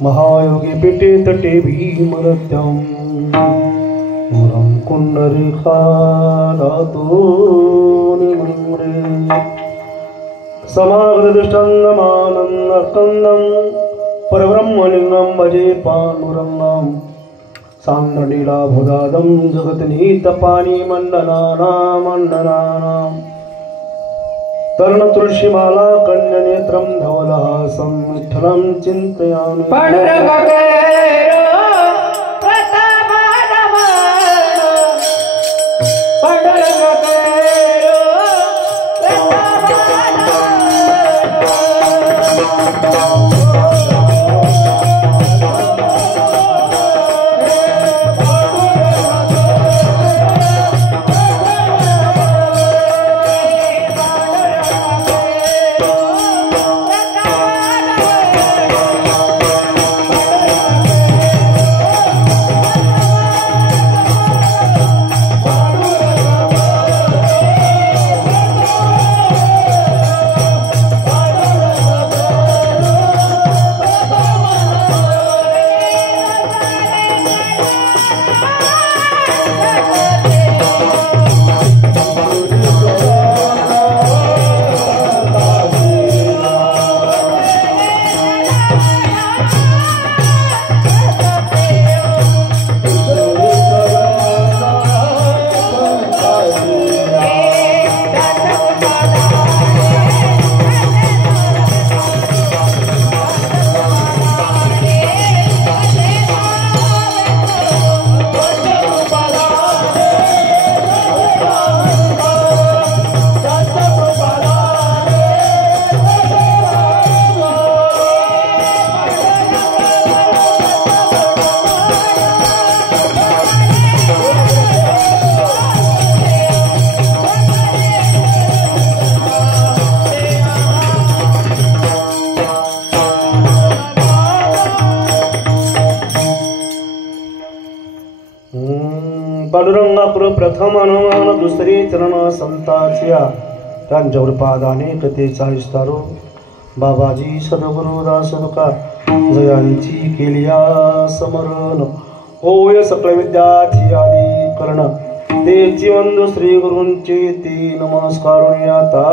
महायोगी पेटे तटे भीमरत्यं मुरं कुण्डरिकालातो निमृङ्गे समागतदृष्टाङ्गमानन्दकन्दं परब्रह्मलिङ्गं भजे पाण्डुरङ्गं सान्द्रनीलाभुदादं जगन्नीतपाणि मण्डनानां तरुणतुलसीमाला कन्यनेत्रं धवलहासं विठ्ठलं चिन्तयामि पांडुरंगापुर प्रथम अनुमान दुसरी चरण संतांच्या त्यांच्यावर पादाने कथेचा विस्तारो बाबाजी सद्गुरु दास तुका जयांची केलिया समरण होय सकळ विद्यार्थी आदी कर्ण तेची वंदू श्री गुरूंचे ते नमस्कार आता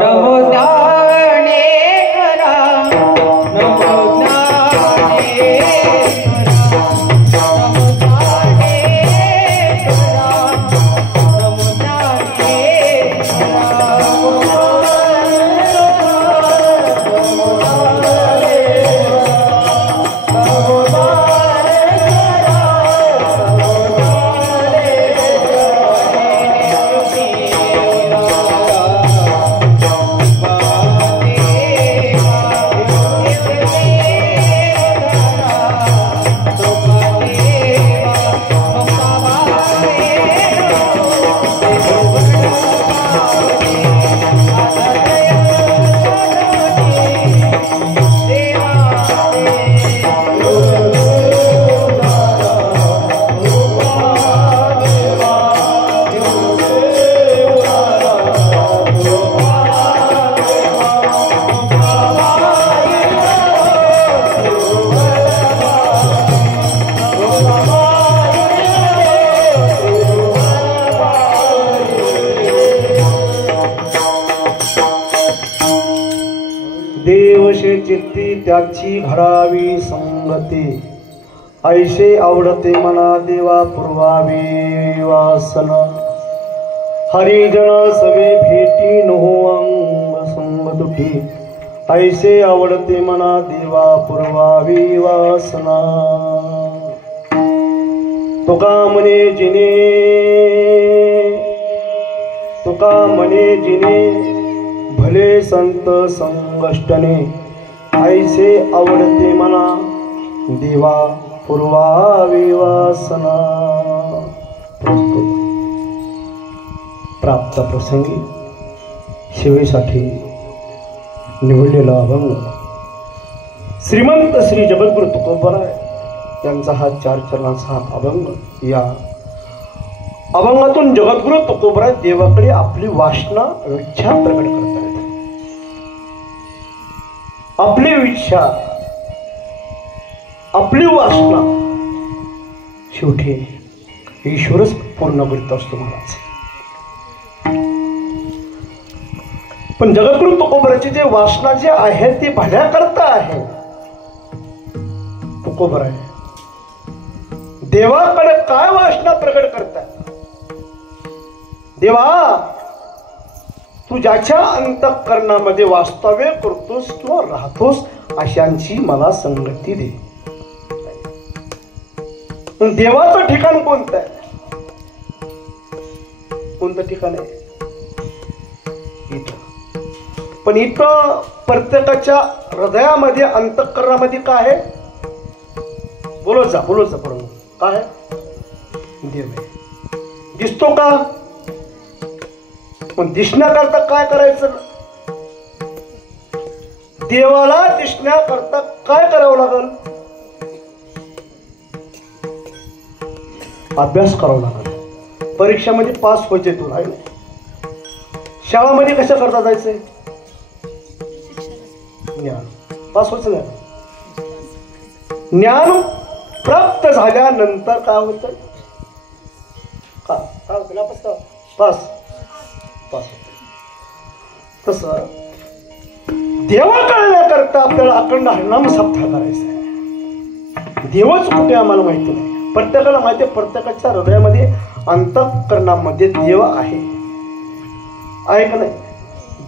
देवशे चित्ती त्याची घडावी संगती ऐशे आवडते मना देवा पूर्वावी वासन हरिजन सवे भेटी नो अंग संग तुटी ऐसे आवडते मना देवा पूर्वावी वासना तुका मने जिने भले संत संगष्टने ऐसे आवडते मना देवा पूर्वावी वासना प्राप्त प्रसंगी सेवेसाठी निवडलेला अभंग श्रीमंत श्री जगद्गुरु तुकोबराय यांचा हा 4 चरणाचा अभंग। या अभंगातून जगद्गुरु तुकोबराय देवाकडे आपली वासना इच्छा प्रकट करतात। आपली इच्छा आपली वासना शेवटी ईश्वरच पूर्ण करीत असतो महाराज. पण जगद्गुरु तुकोबराची जे वासना जे आहे ती भाण्याकरता आहे. तुकोबर आहे देवाकडे काय वासना प्रकट करतात. देवा तू ज्याच्या अंतःकरणामध्ये वास्तव्य करतोस किंवा राहतोस अशांची मला संगती दे. पण देवाचं ठिकाण कोणतं आहे? कोणतं ठिकाण आहे? इथं. पण इथं प्रत्येकाच्या हृदयामध्ये अंतःकरणामध्ये काय आहे? बोलत जा बरोबर. काय आहे? देव आहे. दिसतो का? पण दिसण्याकरता काय करायचं? देवाला दिसण्याकरता काय करावं लागल? अभ्यास करावा लागल. परीक्षामध्ये पास व्हायचे तुला आहे ना. शाळामध्ये कसं करता जायचंय? ज्ञान पास व्हायचं नाही. ज्ञान प्राप्त झाल्यानंतर काय होतं? काय होतं? नापास का? पास होत. तसं देवा कळण्याकरता आपल्याला अखंड हरिनाम सप्ताह करायचा आहे. देवच कुठे आम्हाला माहिती नाही. प्रत्येकाला माहिती आहे. प्रत्येकाच्या हृदयामध्ये अंतःकरणामध्ये देव आहे का नाही?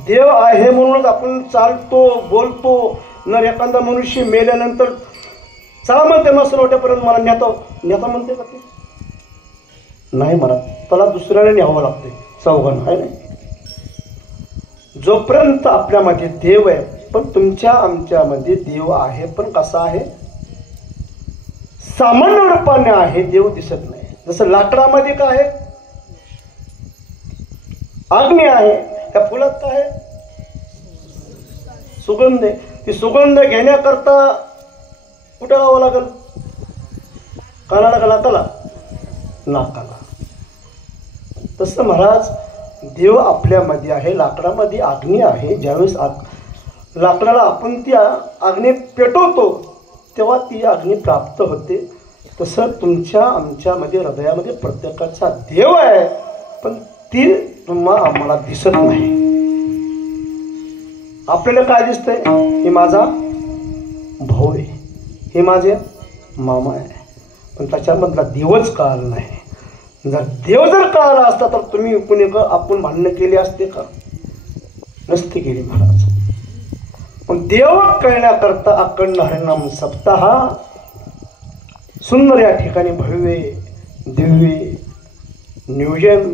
देव आहे म्हणूनच आपण चालतो बोलतो. न एखादा मनुष्य मेल्यानंतर चला म्हणते नसलं वाटेपर्यंत मला नेता म्हणते का ते? नाही म्हणा. त्याला दुसऱ्याला न्यावं लागते चौघांना आहे नाही. जोपर्यंत आपल्यामध्ये देव आहे. पण तुमच्या आमच्यामध्ये देव आहे पण कसा आहे? सामान्य रूपाने आहे. देव दिसत नाही. जसं लाकडामध्ये काय आहे? अग्नी आहे. त्या फुलात काय आहे? सुगंध आहे. ती सुगंध घेण्याकरता कुठे लावावं लागल? कानाला का नाकाला? नाकाला. तसं महाराज देव आपल्यामध्ये आहे. लाकडामध्ये अग्नी आहे. ज्यावेळेस लाकडाला आपण ती अग्नी पेटवतो तेव्हा ती अग्नी प्राप्त होते. तसं तुमच्या आमच्यामध्ये हृदयामध्ये प्रत्येकाचा देव आहे. पण ती आम्हाला दिसत नाही. आपल्याला काय दिसतंय? हे माझा भाऊ आहे, हे माझे मामा आहे. पण त्याच्यामधला देवच कळाला नाही. जर देव जर कळाला असता तर तुम्ही कुणी आपण भांडणं केली असते का? नसते केली महाराज. पण देव कळण्याकरता अखंड हरिनाम सप्ताह सुंदर या ठिकाणी भव्य दिव्य नियोजन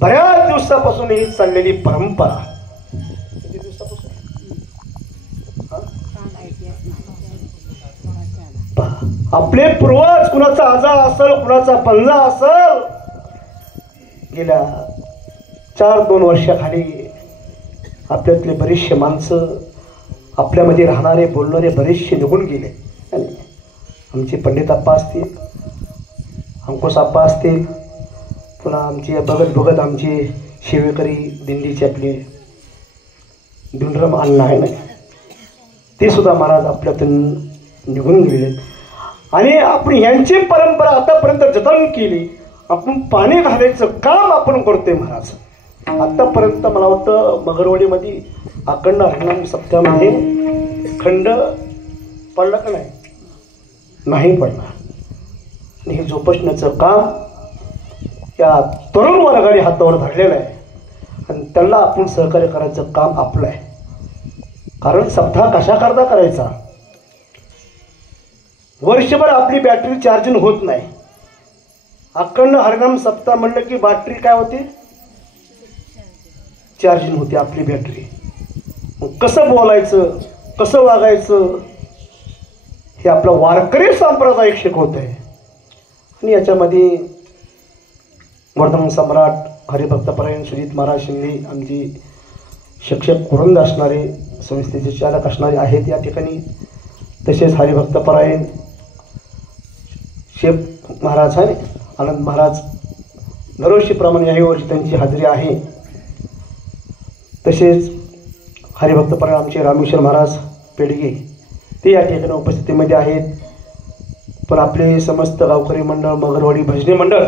बऱ्याच दिवसापासून ही चाललेली परंपरा. किती दिवसापासून? आपले पूर्वज कुणाचा आजार असेल, कुणाचा पंजा असेल, गेल्या 4-2 वर्षाखाली आपल्यातले बरेचसे माणसं आपल्यामध्ये राहणारे बोलणारे बरेचसे निघून गेले. आमचे पंडित आप्पा असतील, अंकुश आप्पा असतील, पुन्हा आमचे बघत आमचे सेवेकरी दिंडीचे आपले धुंडराम अण्णा आहे ना, ते सुद्धा महाराज आपल्यातून निघून गेले. आणि आपण यांची परंपरा आतापर्यंत जतन केली. आपण पाणी घालायचं काम आपण करतोय महाराज. आतापर्यंत मला वाटतं मगरवाडीमध्ये अखंड हरिनाम सप्ताहामध्ये खंड पडला का नाही? नाही पडला. आणि हे जोपासण्याचं काम या तरुण वर्गाने हातावर धरलेलं आहे. आणि त्यांना आपण सहकार्य करायचं काम आपलं आहे. कारण सप्ताह कशा करता करायचा? वर्षभर आपली बॅटरी चार्जिंग होत नाही. अखंड हरिनाम सप्ताह म्हणलं की बॅटरी काय होते? चार्जिंग होते आपली बॅटरी. मग कसं बोलायचं, कसं वागायचं हे आपलं वारकरी संप्रदाय शिकवत आहे. आणि याच्यामध्ये वर्धमान सम्राट हरिभक्तपरायण सुजित महाराज शिंदे आमची शिक्षक कुरुंद असणारे, संस्थेचे चालक असणारे आहेत या ठिकाणी. तसेच हरिभक्तपरायण शेफ महाराज आहे, आनंद महाराज दरवर्षीप्रमाणे याही वर्षी त्यांची हजेरी आहे. तसेच हरिभक्तपरायण आमचे रामेश्वर महाराज पेडगे ते या ठिकाणी उपस्थितीमध्ये आहेत. पण आपले समस्त गावकरी मंडळ, मगरवाडी भजनी मंडळ,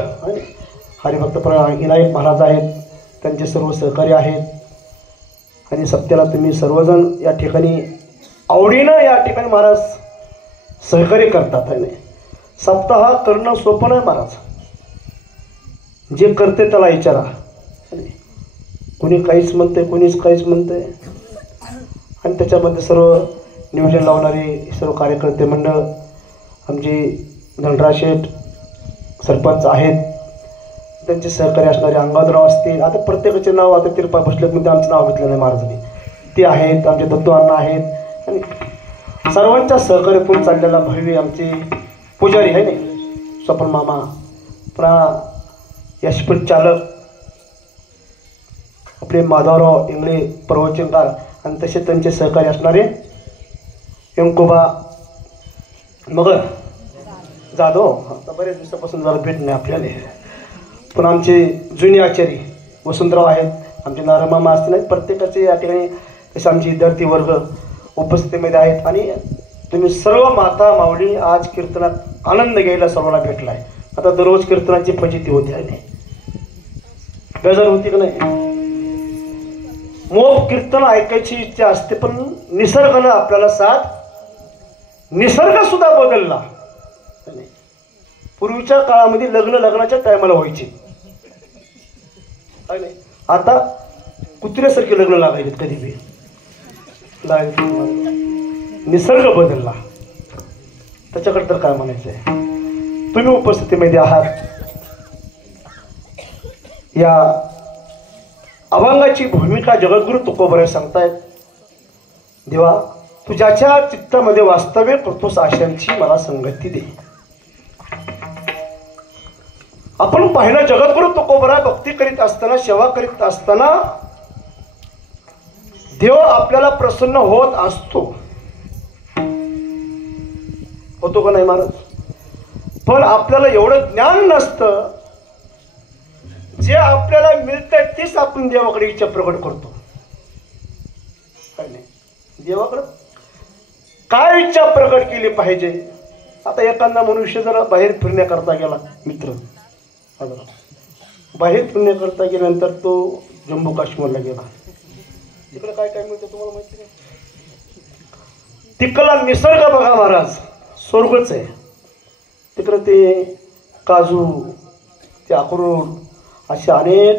हरिभक्त इनायत महाराज आहेत, त्यांचे सर्व सहकारी आहेत. आणि सप्त्याला तुम्ही सर्वजण या ठिकाणी आवडीनं या ठिकाणी महाराज सहकार्य करतात. आणि सप्ताह करणं सोपं नाही महाराज. जे करते त्याला विचारा. कुणी काहीच म्हणते, कुणीच काहीच म्हणते. आणि त्याच्यामध्ये सर्व नियोजन लावणारे सर्व कार्यकर्ते मंडळ, आमचे धनराज शेठ सरपंच आहेत, त्यांचे सहकारी असणारे अंगाधराव असतील. आता प्रत्येकाचे नाव आता तिरपा बसलेत म्हणजे आमचं नाव घेतलं नाही महाराजांनी. ते आहेत, आमचे दत्तू अण्णा आहेत. आणि सर्वांच्या सहकार्यातून चाललेला भव्य आमचे पुजारी आहे नाही स्वप्न मामा, पुन्हा यशपीठ चालक आपले माधवराव इंगळे प्रवचनकार, आणि तसे त्यांचे सहकारी असणारे व्यंकोबा मगर जाधव. आता बरेच दिवसापासून जरा भेट नाही आपल्याला. पण आमचे जुने आचार्य वसंतराव आहेत, आमचे नारायणमामा असतील. प्रत्येकाचे या ठिकाणी तसे आमचे विद्यार्थी वर्ग उपस्थितीमध्ये आहेत. आणि तुम्ही सर्व माता माऊली आज कीर्तनात आनंद घ्यायला सर्वांना भेटला आहे. आता दररोज कीर्तनाची फजिती होती आहे, बेजार होती का नाही. मोप कीर्तन ऐकायची इच्छा असते, पण निसर्गानं आपल्याला साथ, निसर्ग सुद्धा बदलला. पूर्वीच्या काळामध्ये लग्नाच्या टायमाला व्हायचे, आता कुत्र्यासारखे लग्न लागायचे कधी बी. निसर्ग बदलला, त्याच्याकडे तर काय म्हणायचं आहे. तुम्ही उपस्थितीमध्ये आहात. या अभंगाची भूमिका जगद्गुरु तुकोबराय सांगतायत. देवा, तू ज्याच्या चित्तामध्ये वास्तव्य करतोस आशांची मला संगती दे. आपण पाहिलं जगद्गुरु तुकोबराय भक्ती करीत असताना, सेवा करीत असताना देव आपल्याला प्रसन्न होत असतो. होतो का नाही महाराज. पण आपल्याला एवढं ज्ञान नसतं. जे आपल्याला मिळतं तेच आपण देवाकडे इच्छा प्रकट करतो. काय नाही, देवाकडे काय इच्छा प्रकट केली पाहिजे. आता एखादा मनुष्य जरा बाहेर फिरण्याकरता गेला, मित्र बाहेर फिरण्याकरता गेल्यानंतर तो जम्मू काश्मीरला गेला. तिकडे काय काय मिळतं तुम्हाला माहिती नाही. तिकडला निसर्ग बघा महाराज, स्वर्गच आहे. तिकडे ते काजू, ते अक्रोड, असे अनेक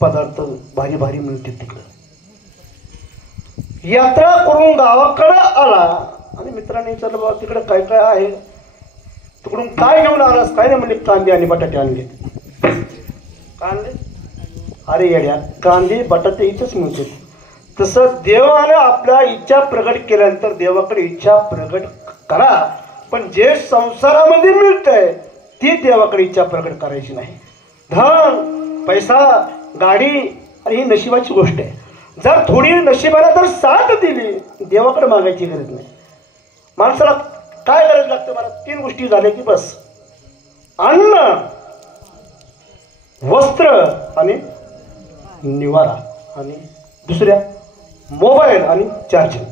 पदार्थ भारी भारी मिळते. तिकडे यात्रा करून गावाकडे आला आणि मित्रांनी विचारलं, बाबा तिकडे काय काय आहे, तिकडून काय घेऊन आलास. काय नाही म्हणजे कांदे आणि बटाटे आणले. कांदे, अरे येड्या, कांदे बटाटे इथंच मिळते. तसं देवाने आपल्या इच्छा प्रगट केल्यानंतर देवाकडे इच्छा प्रगट करा. पण जे संसारामध्ये मिळतंय ती देवाकडे इच्छा प्रगट करायची नाही. धन, पैसा, गाडी आणि ही नशिबाची गोष्ट आहे. जर थोडी नशिबाला जर साथ दिली, देवाकडे मागायची गरज नाही. माणसाला काय गरज लागते मला, 3 गोष्टी झाल्या की बस. अन्न, वस्त्र आणि निवारा, आणि दुसऱ्या मोबाईल आणि चार्जिंग.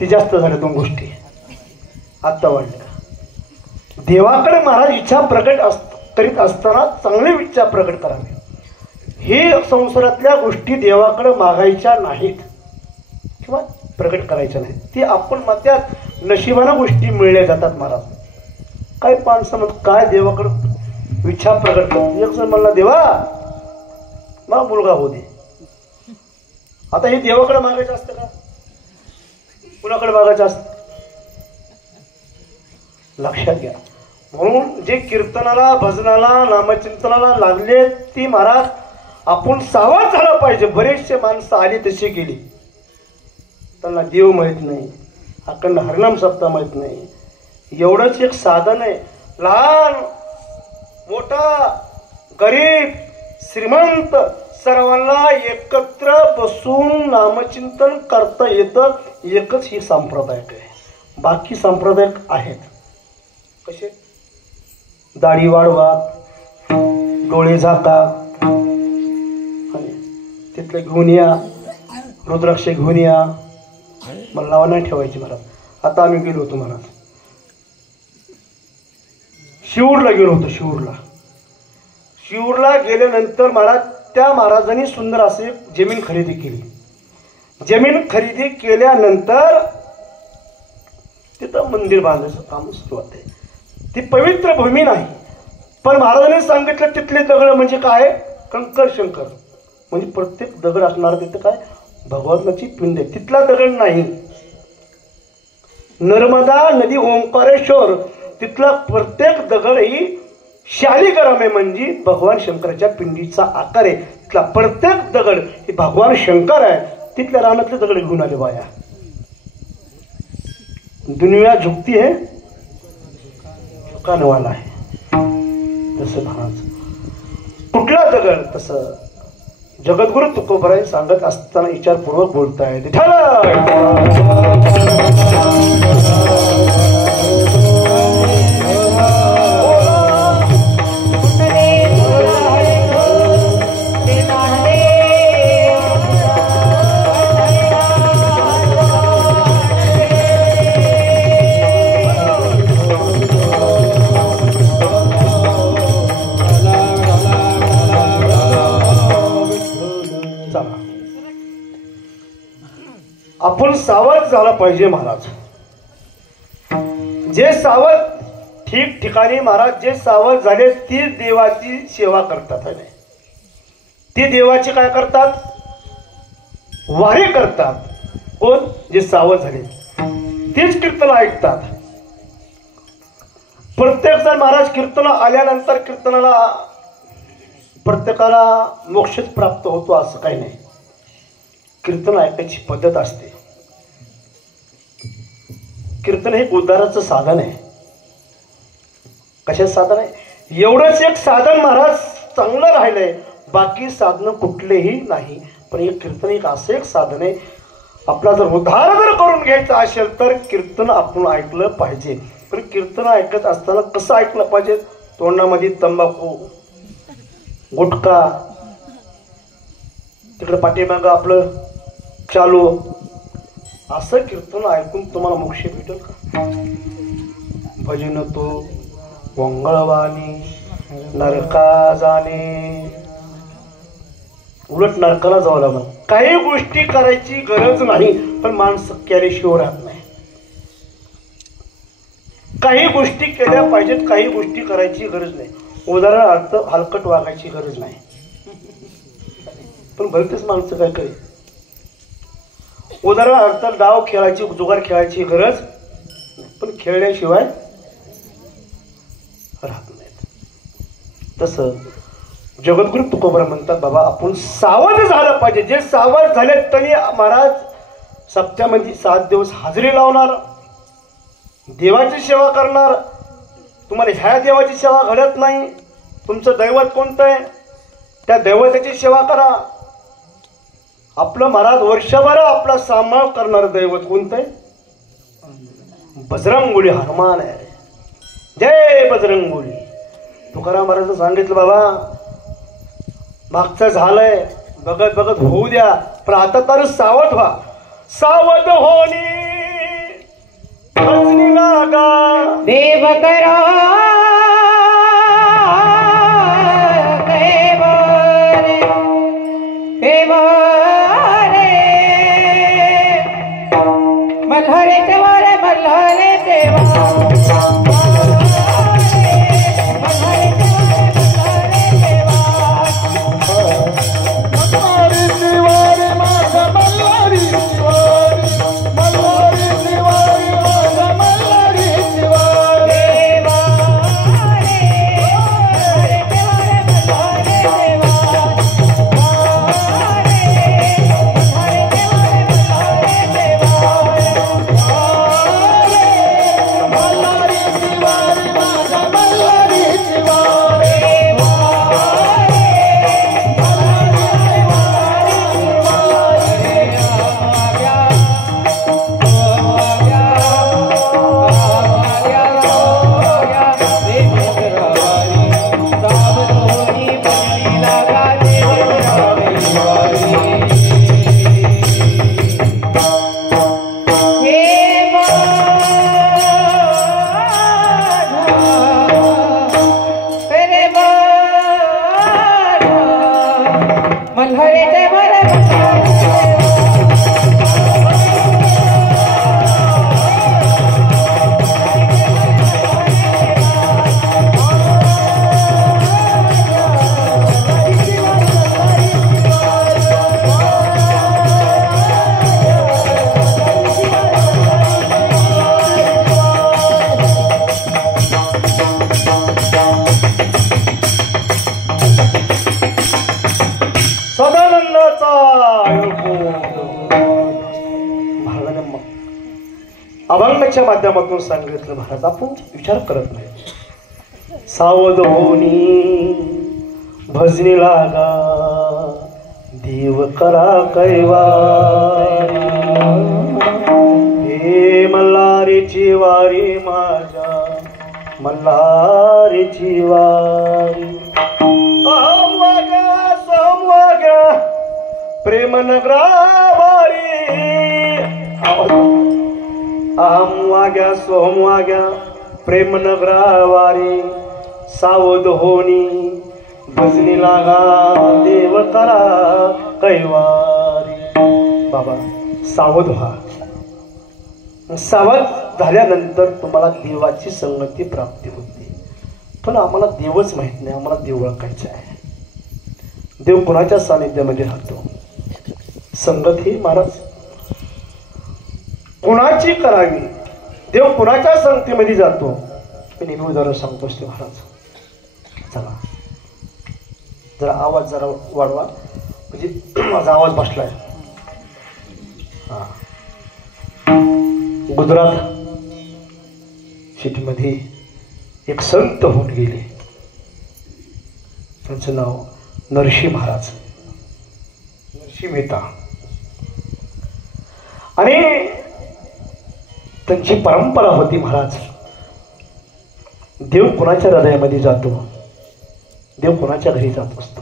ती जास्त झाल्या 2 गोष्टी आत्ता वाढल्या. देवाकडे महाराज इच्छा प्रकट करीत असताना चांगली इच्छा प्रकट करावी. हे संसारातल्या गोष्टी देवाकडे मागायच्या नाहीत किंवा प्रकट करायच्या नाहीत. ती आपण त्यात नशिबानं गोष्टी मिळल्या जातात महाराज. काही माणसं म्हणतात काय देवाकडे इच्छा प्रकट करतो. एक जण म्हणला, देवा मला मुलगा होऊ दे. आता हे देवाकडे मागायचं असतं का, कुणाकडे मागायचं असतं. लक्षात घ्या. म्हणून जे कीर्तनाला, भजनाला, नामचिंतनाला लागले ती महाराज आपण सावध झाला पाहिजे. बरेचसे माणसं आली तशी गेली, त्यांना देव माहित नाही, अखंड हरिनाम सप्ताह माहित नाही. एवढंच एक साधन आहे. लहान मोठा, गरीब श्रीमंत सर्वांना एकत्र बसून नामचिंतन करता येतं. एकच ही सांप्रदायिक आहे. बाकी सांप्रदायिक आहेत कसे, दाढी वाढवा, डोळे झाका, तिथले घेऊन या, रुद्राक्ष घेऊन या, मला नाव नाही ठेवायची महाराज. आता आम्ही गेलो होतो महाराज, शिवूरला गेलो होतो. शिवूरला गेल्यानंतर महाराज त्या महाराजांनी सुंदर असे जमीन खरेदी केली. जमीन खरेदी केल्यानंतर तिथं मंदिर बांधायचं काम सुरुवात आहे. ती पवित्र भूमी नाही, पण महाराजांनी सांगितलं तिथले दगड म्हणजे काय, कंकर शंकर, म्हणजे प्रत्येक दगड असणार तिथं काय भगवानाची पिंड आहे. तिथला दगड नाही. नर्मदा नदी ओंकारेश्वर तिथला प्रत्येक दगड ही शालिग्राम आहे, म्हणजे भगवान शंकराच्या पिंडीचा आकार आहे. तिथला प्रत्येक दगड हे भगवान शंकर आहे. तिथल्या रानातले दगड घेऊन आले बाया. दुनिया झुकती है झुकाने वाला है. तसं महाराज कुठला दगड, तसं जगद्गुरु तुकोबराय सांगत असताना विचारपूर्वक बोलताय. आपण सावध झाला पाहिजे महाराज. जे सावध ठिकठिकाणी महाराज जे सावध झाले ती देवाची सेवा करतात. ती देवाची काय करतात, वारी करतात. कोण, जे सावध झाले तीच कीर्तन ऐकतात. प्रत्येक जण महाराज कीर्तन आल्यानंतर कीर्तनाला प्रत्येकाला मोक्षच प्राप्त होतो असं काही नाही. कीर्तन ऐकायची पद्धत असते. कीर्तन हे उद्धाराचं साधन आहे. कशाचं साधन आहे, एवढंच एक साधन महाराज चांगलं राहिलंय, बाकी साधन कुठलेही नाही. पण एक कीर्तन एक असं एक साधन आहे. आपला जर उद्धार जर करून घ्यायचा असेल तर कीर्तन आपण ऐकलं पाहिजे. पण कीर्तन ऐकत असताना कसं ऐकलं पाहिजे, तोंडामध्ये तंबाखू गुटखा, तिकडे पाठीमागं आपलं चालू, असं कीर्तन ऐकून तुम्हाला मोक्ष भेटेल का. भजन तो वंगळवाणी नरका जाणे, उलट नरकाला जावं लागलं. काही गोष्टी करायची गरज नाही, पण माणसं केल्याशिवाय राहत नाही. काही गोष्टी केल्या पाहिजेत, काही गोष्टी करायची गरज नाही. उदाहरणार्थ हलकट वागायची गरज नाही, पण भलतेच माणसं काय करे. उदाहरणार्थ डाव खेळायची जुगार खेळायची गरज नाही, पण खेळल्याशिवाय राहत नाहीत. तसं जगद्गुरु तुकोबराय म्हणतात, बाबा आपण सावध झालं पाहिजे. जे सावध झाले त्यांनी महाराज सप्त्यामध्ये 7 दिवस हाजरी लावणार, देवाची सेवा करणार. तुम्हाला ह्या देवाची सेवा घडत नाही, तुमचं दैवत कोणतं आहे त्या दैवताची सेवा करा. आपलं महाराज वर्षभर आपला सांभाळ करणारं दैवत कोणतं आहे, बजरंगबली हनुमान आहे. जय बजरंगबली. तुकाराम महाराज सांगितलं, बाबा मागचं झालंय, बघत बघत होऊ द्या, पण आता तर सावध व्हा. सावध होणी लागा देव करा मल्हारे देवा मल्हारे देवा अभंगाच्या माध्यमातून सांगितलं महाराज. आपण विचार करत नाही. सावध होनी भजनी लागा देव करा कैवा हे मल्हारीची वारी माझ्या मल्हारीची वारी. अहम वाग्या प्रेम नगरावारी. अहम वाग्या सोहम वाग्या प्रेम नगरावारी. सावध होनी भजनी लागा देव करा कैवारी. बाबा सावध व्हा. सावध झाल्यानंतर तुम्हाला देवाची संगती प्राप्ती होते. पण आम्हाला देवच माहित नाही. आम्हाला देव ओळखायचं आहे. देव कुणाच्या सानिध्यामध्ये राहतो. संगत ही महाराज कुणाची करावी. देव कुणाच्या संगतीमध्ये जातो. मी नेहमी उदाहरण सांगतो असते महाराज. चला जरा आवाज जरा वाढवा म्हणजे माझा आवाज बसलाय. हा गुजरात सिटीमध्ये एक संत होऊन गेले. त्यांचं नाव नरशी महाराज, नरशी मेहता. आणि त्यांची परंपरा होती महाराज. देव कुणाच्या हृदयामध्ये जातो, देव कुणाच्या घरी जात असतो.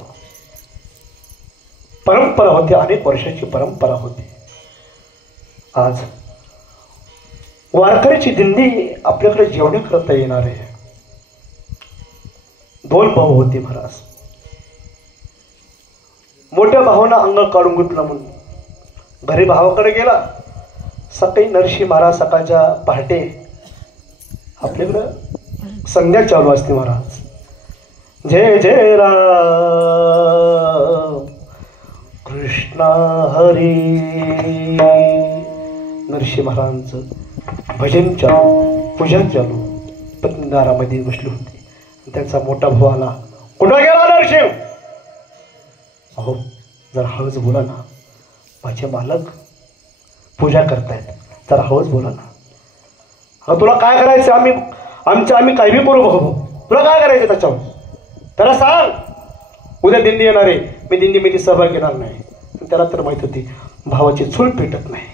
परंपरा होती, अनेक वर्षाची परंपरा होती. आज वारकऱ्याची दिंडी आपल्याकडे जेवण्याकरता येणार आहे. 2 भाऊ होते महाराज. मोठ्या भावानं अंग काढून घेतलं म्हणून घरी भावाकडे गेला. सकाळी नरशी महाराज सकाळच्या पहाटे आपल्याकडं संध्या चालू असते महाराज. जय जय राम कृष्ण हरी. नरशी महाराजांचं भजन चालू, पूजन चालू. पत्नी दारामध्ये बसली होती. त्यांचा मोठा भाऊ आला. कुठं गेला नरशिव? अहो जरा हळूच बोला ना, माझे मालक पूजा करतायत, जरा हळूच बोला ना. अगं तुला काय करायचं? आम्ही काही बी करू बघू. तुला काय करायचं त्याच्यावर? त्याला सांग उद्या दिंडी येणार आहे, मी दिंडीमध्ये सहभाग घेणार नाही. त्याला तर माहित होती भावाची चूल पेटत नाही,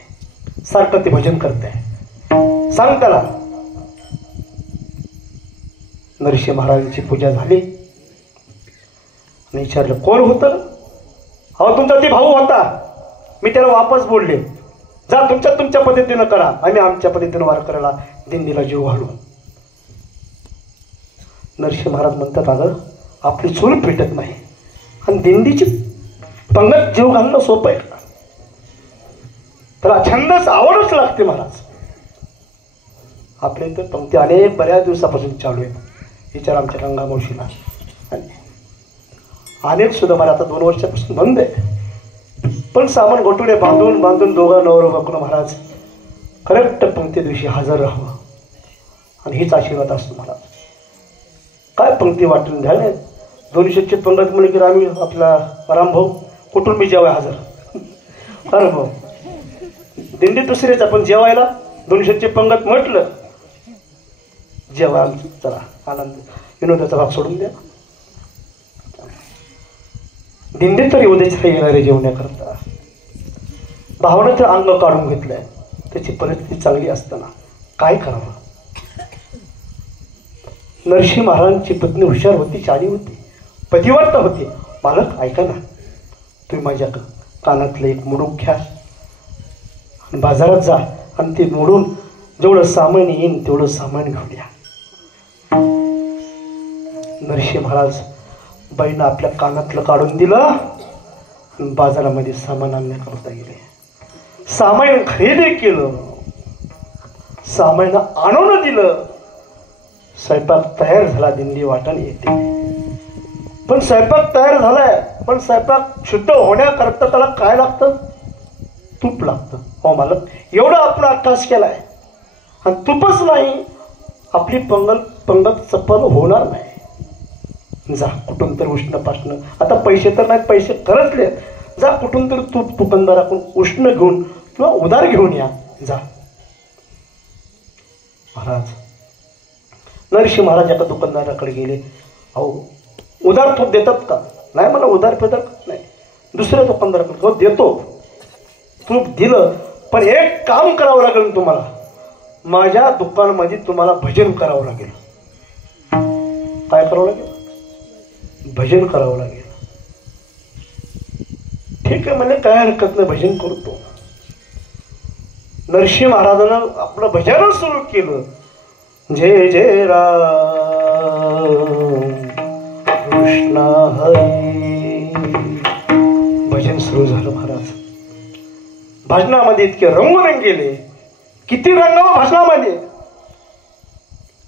सारखं ते भजन करताय. सांग त्याला. नरशी महाराजांची पूजा झाली आणि विचारलं कोण होतं? अहो तुमचा ती भाऊ होता. मी त्याला वापस बोलले, जा तुमच्या पद्धतीनं करा, आम्ही आमच्या पद्धतीनं वार करायला दिंडीला जीव घालू. नरशी महाराज म्हणतात अगं आपली चूल पेटत नाही आणि दिंडीची पंगत जीव घालणं सोपं आहे का? त्याला छंदच आवडच लागते महाराज. आपल्या इथं पंक्ती अनेक बऱ्याच दिवसापासून चालू आहेत. विचार आमच्या गंगा मावशीला. अनेक सुद्धा मला आता 2 वर्षापासून बंद आहे. पण सामान गोटुडे बांधून दोघं नवर बघून महाराज करेक्ट पंक्ती दिवशी हजर राहावं आणि हीच आशीर्वाद असतो महाराज. काय पंक्ती वाटून घ्या नाही. 200ची पंगत म्हणले की आम्ही आपला रामभाऊ कुठून मी जेवाय हजर. अरे भाऊ दिंडी दुसरीच आपण जेवायला 200ची पंगत म्हटलं जेव्हा आमचं चला आनंद विनोदाचा भाग सोडून द्या. दिंडी तर येऊदेच येणारे जेवण्याकरता. भावना तर अंग काढून घेतलंय. त्याची परिस्थिती चांगली असताना काय करावं? नरशी महाराजांची पत्नी हुशार होती, शाणी होती, पतिव्रता होती. मालक ऐका ना, तुम्ही माझ्या कानातलं एक मुडूक घ्या आणि बाजारात जा आणि ते मोडून जेवढं सामान येईन तेवढं सामान घेऊन या. नरशी महाराज बाईनं आपल्या कानातलं काढून दिलं आणि बाजारामध्ये सामान आणण्याकरता गेले. सामान खरेदी केलं, सामान आणून दिलं. स्वयंपाक तयार झाला, दिंडी वाटण येते. पण स्वयंपाक तयार झालाय, पण स्वयंपाक शुद्ध होण्याकरता त्याला काय लागतं? तूप लागतं. हो मालक, एवढा आपण आकाश केलाय आणि तूपच नाही, आपली पंगत सफल होणार नाही. जा कुठून तर उष्ण पाष्ण, आता पैसे तर नाहीत, पैसे खरचले, जा कुठून तर तूप दुकानदाराकडून उष्ण घेऊन किंवा उदार घेऊन या. जा महाराज नरसिंह महाराज एका दुकानदाराकडे गेले. अहो उधार तूप देतात का? नाही मला उधार पेदार नाही. दुसऱ्या दुकानदाराकडे हो देतो, तूप दिलं, पण एक काम करावं लागेल तुम्हाला, माझ्या दुकानमध्ये तुम्हाला भजन करावं लागेल. काय करावं लागेल? भजन करावं लागेल. ठीक आहे म्हणजे काय हरकत नाही, भजन करतो. नरसिंह महाराजानं आपलं भजन सुरू केलं. जय जय राम कृष्ण हरी. भजन सुरू झालं. महाराज भजनामध्ये इतके रंगून गेले. किती रंगावं भजनामध्ये.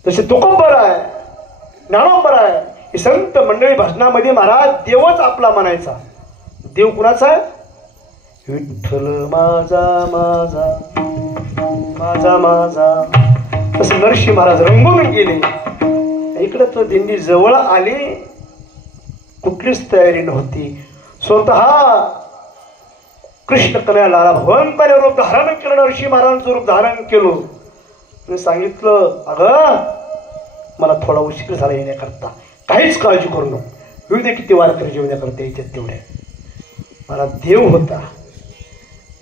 तसे तुकोबर आहे, ज्ञानोबर आहे, ही संत मंडळी भजनामध्ये महाराज देवच आपला म्हणायचा. देव कुणाचा आहे? विठ्ठल माझा माझा माझा माझा. तसं नरसिंह महाराज रंगून गेले. इकडे तो दिंडी जवळ आली, कुठलीच तयारी नव्हती. स्वतः कृष्ण कन्हैया भगवंताने रूप धारण केलं. नरसिंह महाराजांचं रूप धारण केलं आणि सांगितलं, अगं मला थोडा उशीर झाला येण्याकरता, काहीच काळजी करू नको. विविध किती वारकरी जेवण्याकरता यायच्यात तेवढ्या. मला देव होता.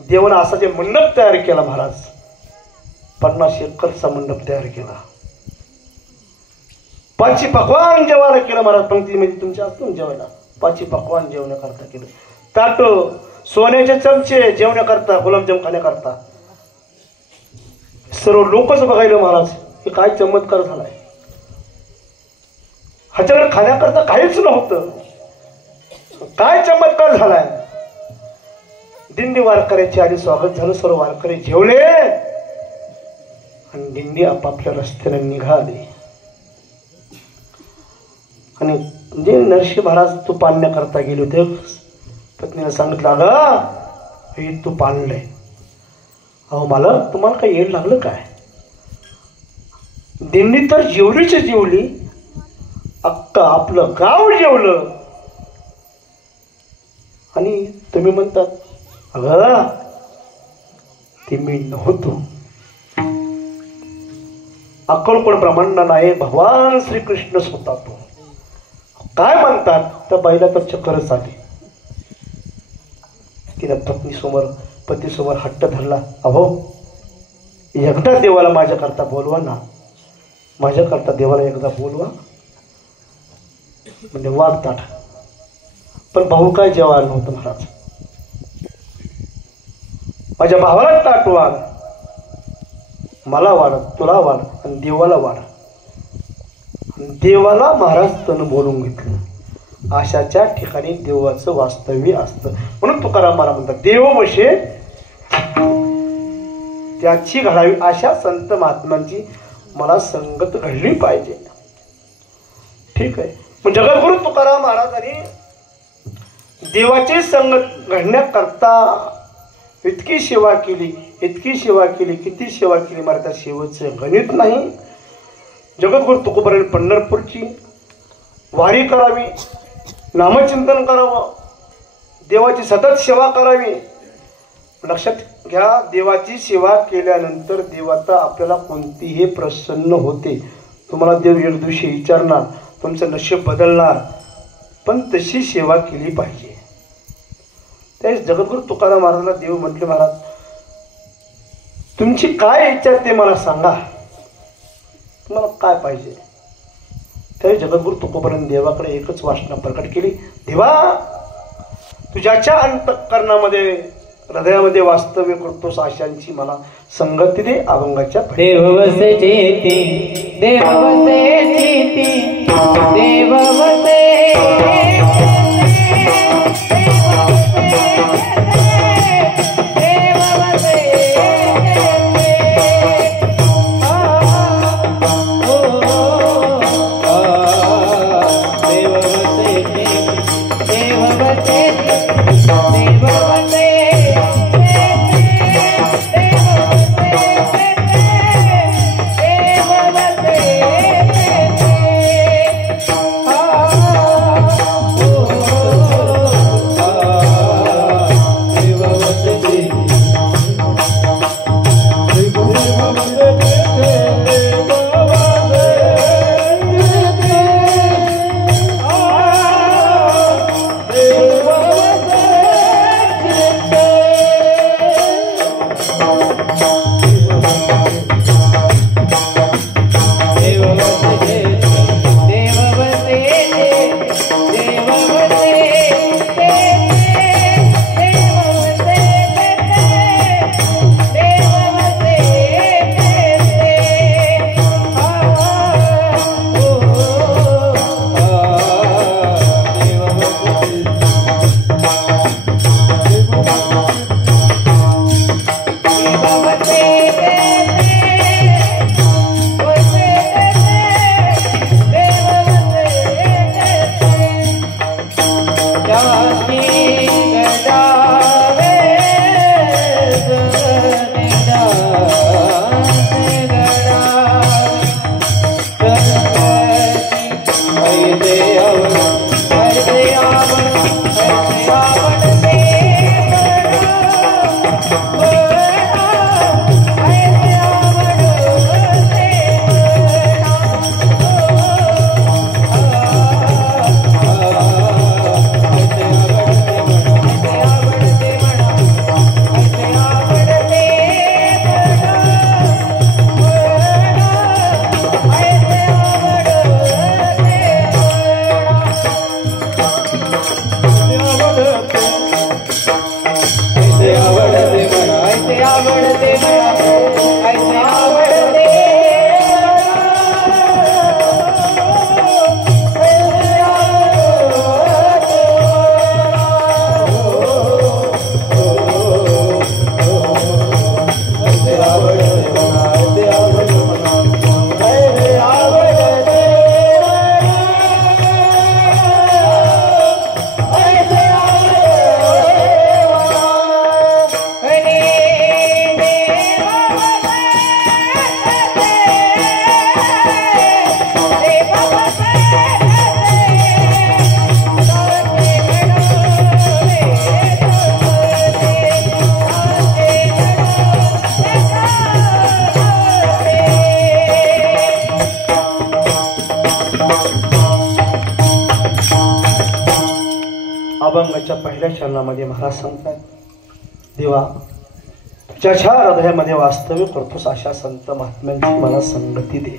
देवानं असा जे मंडप तयार केला महाराज, 50 एकरचा मंडप तयार केला. 5 पकवान जेवायला केलं महाराज. पंक्तीमध्ये तुमच्या असतो जेवायला 5 पकवान जेवण्याकरता केलं. ताट, सोन्याचे चमचे जेवण्याकरता, गुलाबजाम खाण्याकरता. सर्व लोकच बघायला महाराज हे काय चमत्कार झालाय. ह्याच्याकडे खाण्याकरता काहीच नव्हतं. काय चमत्कार झालाय. दिंडी वारकऱ्याचे आधी स्वागत झालं. सर्व वारकरी जेवले आणि दिंडी आपापल्या रस्त्याने निघाली. आणि जे नरसिंह महाराज तूप आणण्याकरता गेले होते, पत्नीने सांगितलं, अगं हे तूप आणलंय. अहो मला तुम्हाला काही येड लागलं काय? दिंडी तर जेवलीच जेवली, अक्का आपलं गाव जेवलं आणि तुम्ही म्हणतात अगं ते मी नव्हतो. अक्कलकोट ब्रह्मांड आहे भगवान श्रीकृष्ण स्वतः तो. काय म्हणतात त्या बाईला तर चक्करच आली. तिला पत्नीसमोर पतीसमोर हट्ट धरला, अहो एकदा देवाला माझ्याकरता बोलवा ना, माझ्याकरता देवाला एकदा बोलवा. म्हणजे वागतात. पण भाऊ काय जेवायला नव्हतं महाराज. माझ्या भावाला ताट वाढ, मला वाढ, तुला वाढ आणि देवाला वाढ. देवाला महाराज तन बोलून घेतलं. अशाच्या ठिकाणी देवाचं वास्तव्य असतं. म्हणून तुकाराम महाराज म्हणतात, देव वशे त्याची घडावी. अशा संत महात्म्यांची मला संगत घडली पाहिजे. ठीक आहे. मग जगद्गुरु तुकाराम महाराजांनी देवाची संगत घडण्याकरता इतकी सेवा केली, इतकी सेवा केली, किती सेवा केली मला त्या सेवेचं गणित नाही. जगद्गुरु तुकोबारांनी पंढरपूरची वारी करावी, नामचिंतन करावं, देवाची सतत सेवा करावी. लक्षात घ्या, देवाची सेवा केल्यानंतर देवाचा आपल्याला कोणतीही प्रसन्न होते. तुम्हाला देव एक दिवशी विचारणार, तुमचं नशीब बदलणार, पण तशी सेवा केली पाहिजे. त्यावेळेस जगद्गुरु तुकाराम महाराजांना देव म्हटले, महाराज तुमची काय इच्छा ते मला सांगा, तुम्हाला काय पाहिजे. त्यावेळी जगद्गुरु तुकोबारांनी देवाकडे एकच वासना प्रकट केली, देवा तुझ्याच्या अंतःकरणामध्ये हृदयामध्ये वास्तव्य करतोस आशांची मला संगती दे. अभंगाच्या देव वसे जेती, देव वसे जेती, देव वसे अभंगाच्या पहिल्या चरणामध्ये महाराज सांगतात, देवा ज्याच्या हृदयामध्ये वास्तव्य करतोस अशा संत महात्म्यांची मला संगती दे.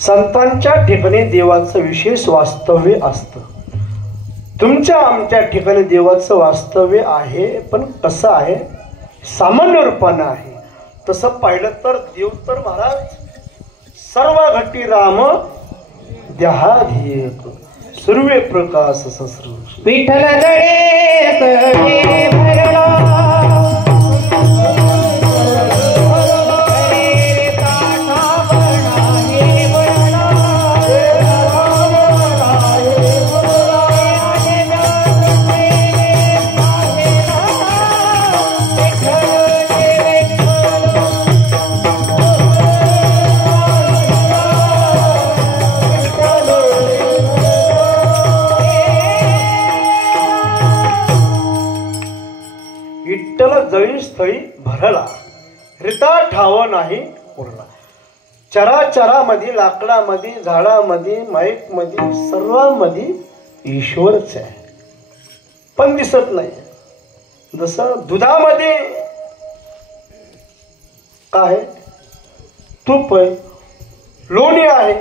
संतांच्या ठिकाणी देवाचं विशेष वास्तव्य असतं. तुमच्या आमच्या ठिकाणी देवाचं वास्तव्य आहे, पण कसं आहे? सामान्य रूपानं आहे. तसं पाहिलं तर देव तर महाराज सर्व घटी राम द्याधीक सर्वे प्रकाश सस्र विठ्ठल गणेश भरला जळी स्थळी भरला रिता ठाव नाही उरला. चराचरामध्ये, लाकडामध्ये, झाडामध्ये, माईकमध्ये, सर्वांमध्ये ईश्वरच आहे, पण दिसत नाही. जसं दुधामध्ये काय तूप आहे, लोणी आहे,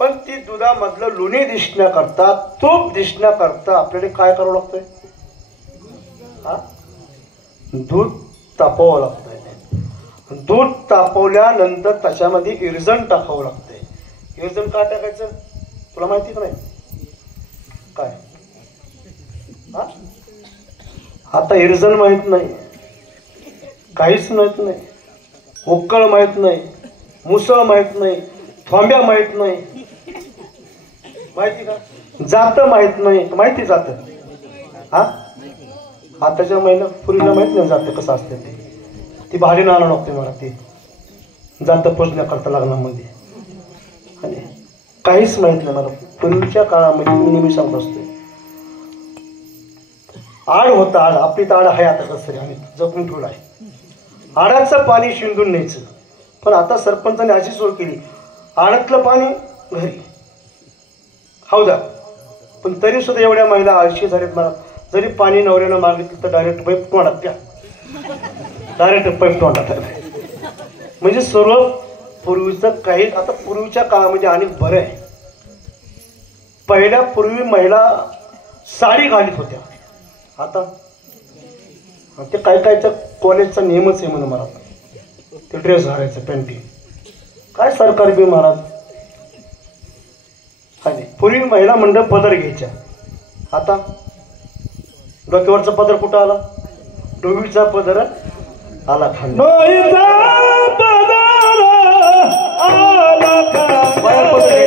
पण ती दुधामधलं लोणी दिसण्याकरता, तूप दिसण्याकरता आपल्याला काय करावं लागतंय? दूध तापवावं लागतंय. दूध तापवल्यानंतर त्याच्यामध्ये इरजण टाकावं लागतंय. इरजण काय टाकायचं तुला माहिती का नाही? काय आता इरजण माहित नाही, काहीच माहित नाही. उक्कळ माहित नाही, मुसळ माहित नाही, थोंब्या माहित नाही. माहिती का? जात माहित नाही. माहिती जात आताच्या महिला पूर्वीला माहित नाही जातं कसं असते ते. ती भारी नाणं नव्हते मला ते जातं पोचण्याकरता लग्नामध्ये. आणि काहीच माहित नाही मला पूर्वीच्या काळामध्ये. मी नेहमी सांगत असते, आड होता आड. आपली तर आड आहे आता कसं आम्ही जपून ठेवलं आहे. आडाचं पाणी शिंदून न्यायचं, पण आता सरपंचाने अशी सोय केली, आडातलं पाणी घरी हौदा. पण तरी सुद्धा एवढ्या महिला आळशी झाल्यात. मला जरी पाणी नवऱ्यानं मागितलं तर डायरेक्ट पाईप तोंडात द्या, डायरेक्ट पाईप तोंडात. म्हणजे सर्व पूर्वीचं काही. आता पूर्वीच्या काळामध्ये आणि बरं आहे. पहिल्या पूर्वी महिला साडी घालीत होत्या. आता ते काय कायच्या कॉलेजचा नियमच आहे म्हणून मला ते ड्रेस घालायचं, पॅन्टी. काय सरकार बी महाराज. पूर्वी महिला मंडळ पदर घ्यायच्या. आता डोक्यावरचा पदर कुठं आला? डोवीचा पदर आला खाली डोईचा पदर आला खाली बाहेर पडले.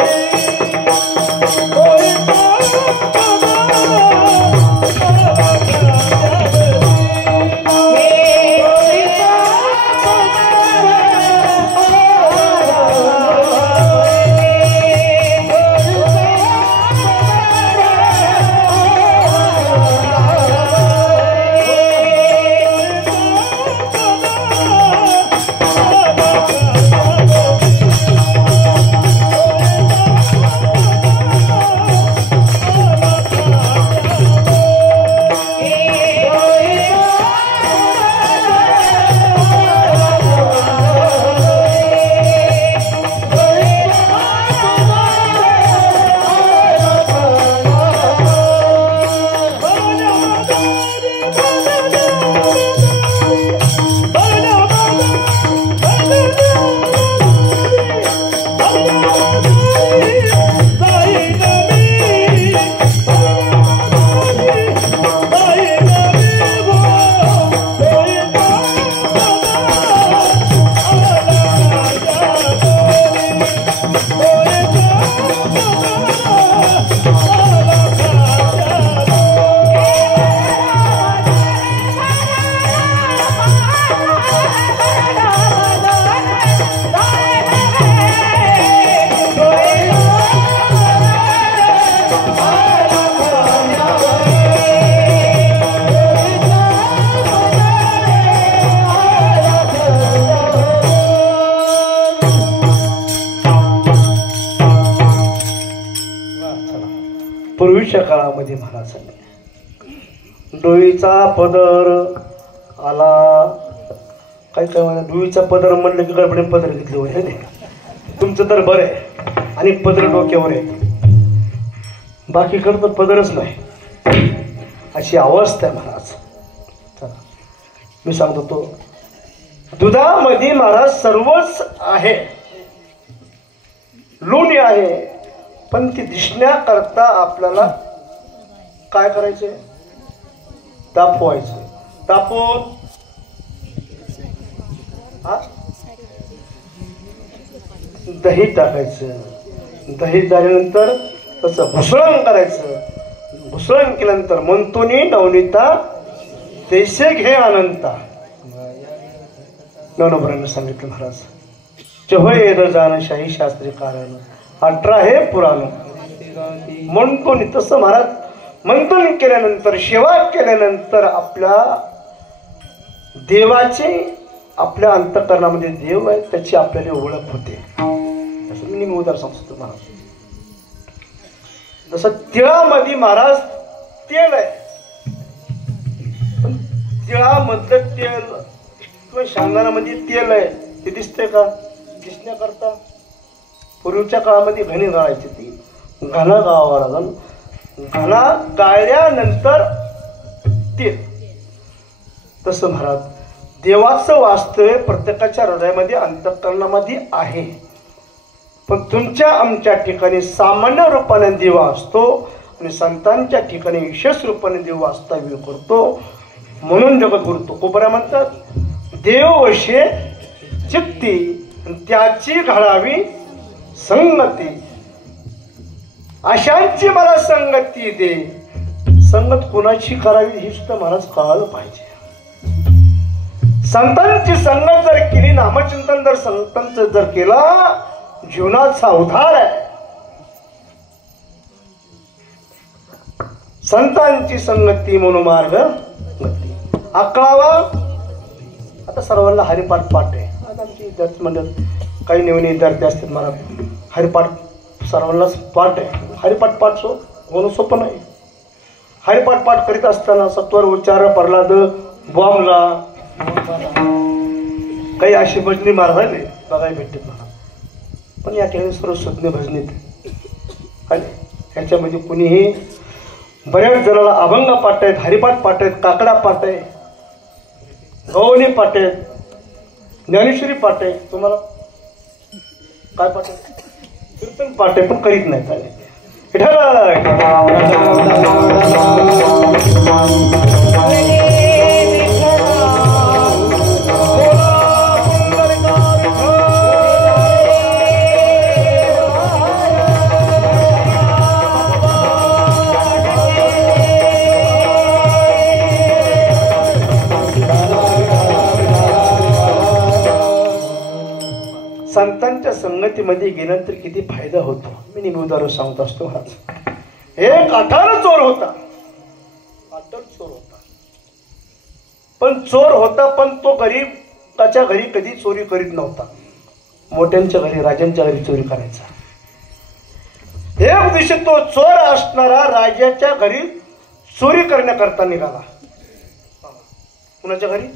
पूर्वीच्या काळामध्ये महाराजांनी डोईचा पदर आला काय काय म्हणा डोईचा पदर म्हणलं की गडबडीने पदर घेतले होते तुमचं तर बरं आहे आणि पदर डोक्यावर आहे बाकीकडं तर पदरच नाही अशी अवस्था आहे महाराज. चला मी सांगतो तो दुधामध्ये महाराज सर्वच आहे लोणी आहे पण ती दिसण्याकरता आपल्याला काय करायचे तापवायचं तापवून दही टाकायचं दही झाल्यानंतर तसं घुसळण करायचं घुसळण केल्यानंतर म्हणतोनी नवनीता तैसे घे अनंता नवनभरांनी सांगितलं महाराज जेव्हा येद जाणं शाही शास्त्री कारण 18 हे पुराण म्हणतो तसं महाराज मंथन केल्यानंतर सेवा केल्यानंतर आपल्या देवाचे आपल्या अंतःकरणामध्ये देव आहे त्याची आपल्याला ओळख होते. असं मी उदाहरण सांगतो महाराज जसं तिळामध्ये महाराज तेल आहे पण तिळामधलं तेल किंवा शेंगदाण्यामध्ये तेल आहे ते दिसते का दिसण्याकरता पूर्वीच्या काळामध्ये घणी गाळायची ती घाणा गावावर लागून घाणा गाळल्यानंतर तेल तसं महाराज देवाचं वास्तव्य प्रत्येकाच्या हृदयामध्ये अंतःकरणामध्ये आहे पण तुमच्या आमच्या ठिकाणी सामान्य रूपाने देवा असतो आणि संतांच्या ठिकाणी विशेष रूपाने देव वास्तव्य करतो म्हणून जगद्गुरु तुकोबरा म्हणतात देववशे चित्ती त्याची घडावी संगती अशांची मला संगती दे संगत कोणाची करावी ही सुद्धा महाराज कळायला पाहिजे. संतांची संगत जर केली नामचिंतन जर संतांचं जर केला जीवनाचा उद्धार आहे. संतांची संगती म्हणून मार्ग 11वा आता सर्वांना हरिपाठ पाठ आहे. आता आमची विद्यार्थी मंडळ काही नवीन विद्यार्थी असतात मला हरिपाठ सर्वांनाच पाठ आहे. हरिपाठ पाठ होणं सोपं नाही. हरिपाठ पाठ करीत असताना सत्वर उच्चार प्रल्हाद बॉम्बला काही अशी भजनी महाराज बघायला भेटते मला पण या ठिकाणी सर्व सज्ञ भजनीत आणि ह्याच्यामध्ये कुणीही बऱ्याच जणाला अभंग पाठ आहेत हरिपाठ पाठ आहेत काकडा पाठ आहे गवणी पाठ आहेत ज्ञानेश्वरी पाठ आहे. तुम्हाला काय पाठ आहे कीर्तन पाठ आहे पण करीत नाही काय विठ्ठल संतांच्या संगतीमध्ये गेल्यानंतर किती फायदा होतो. मी नेहमी उदाहरण सांगत असतो. एक अठार चोर होता. अटल चोर होता. पण चोर होता, पण तो गरीबाच्या घरी कधी चोरी करीत नव्हता. मोठ्यांच्या घरी, राजांच्या घरी चोरी करायचा. एक दिवशी तो चोर असणारा राजाच्या घरी चोरी करण्याकरता निघाला. कुणाच्या घरी?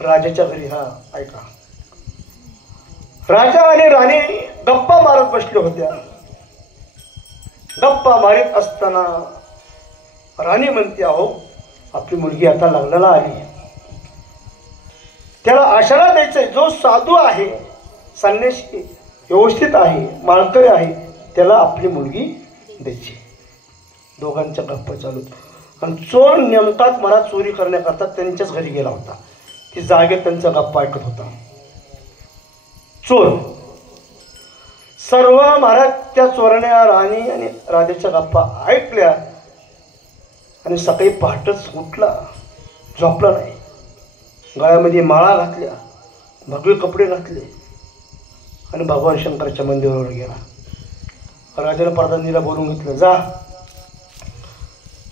राजाच्या घरी. हा ऐका, राजा आणि राणी गप्पा मारत बसले होत्या. गप्पा मारत असताना राणी म्हणते, अहो आपली मुलगी आता लग्नाला आली, त्याला आशाला द्यायचंय. जो साधू आहे, संन्यासी, व्यवस्थित आहे, माळकरी आहे, त्याला आपली मुलगी द्यायची. दोघांच्या गप्पा चालू. आणि चोर नेमकाच मला चोरी करण्याकरता त्यांच्याच घरी गेला होता. ती जागेत त्यांचा गप्पा ऐकत होता. चोर सर्व महाराज त्या चोरण्या राणी आणि राजाच्या गप्पा ऐकल्या आणि सकाळी पहाटच उठला, झोपला नाही. गळ्यामध्ये माळा घातल्या, भगवे कपडे घातले आणि भगवान शंकराच्या मंदिरावर गेला. राजाने प्रधानीला बोलून घेतलं, जा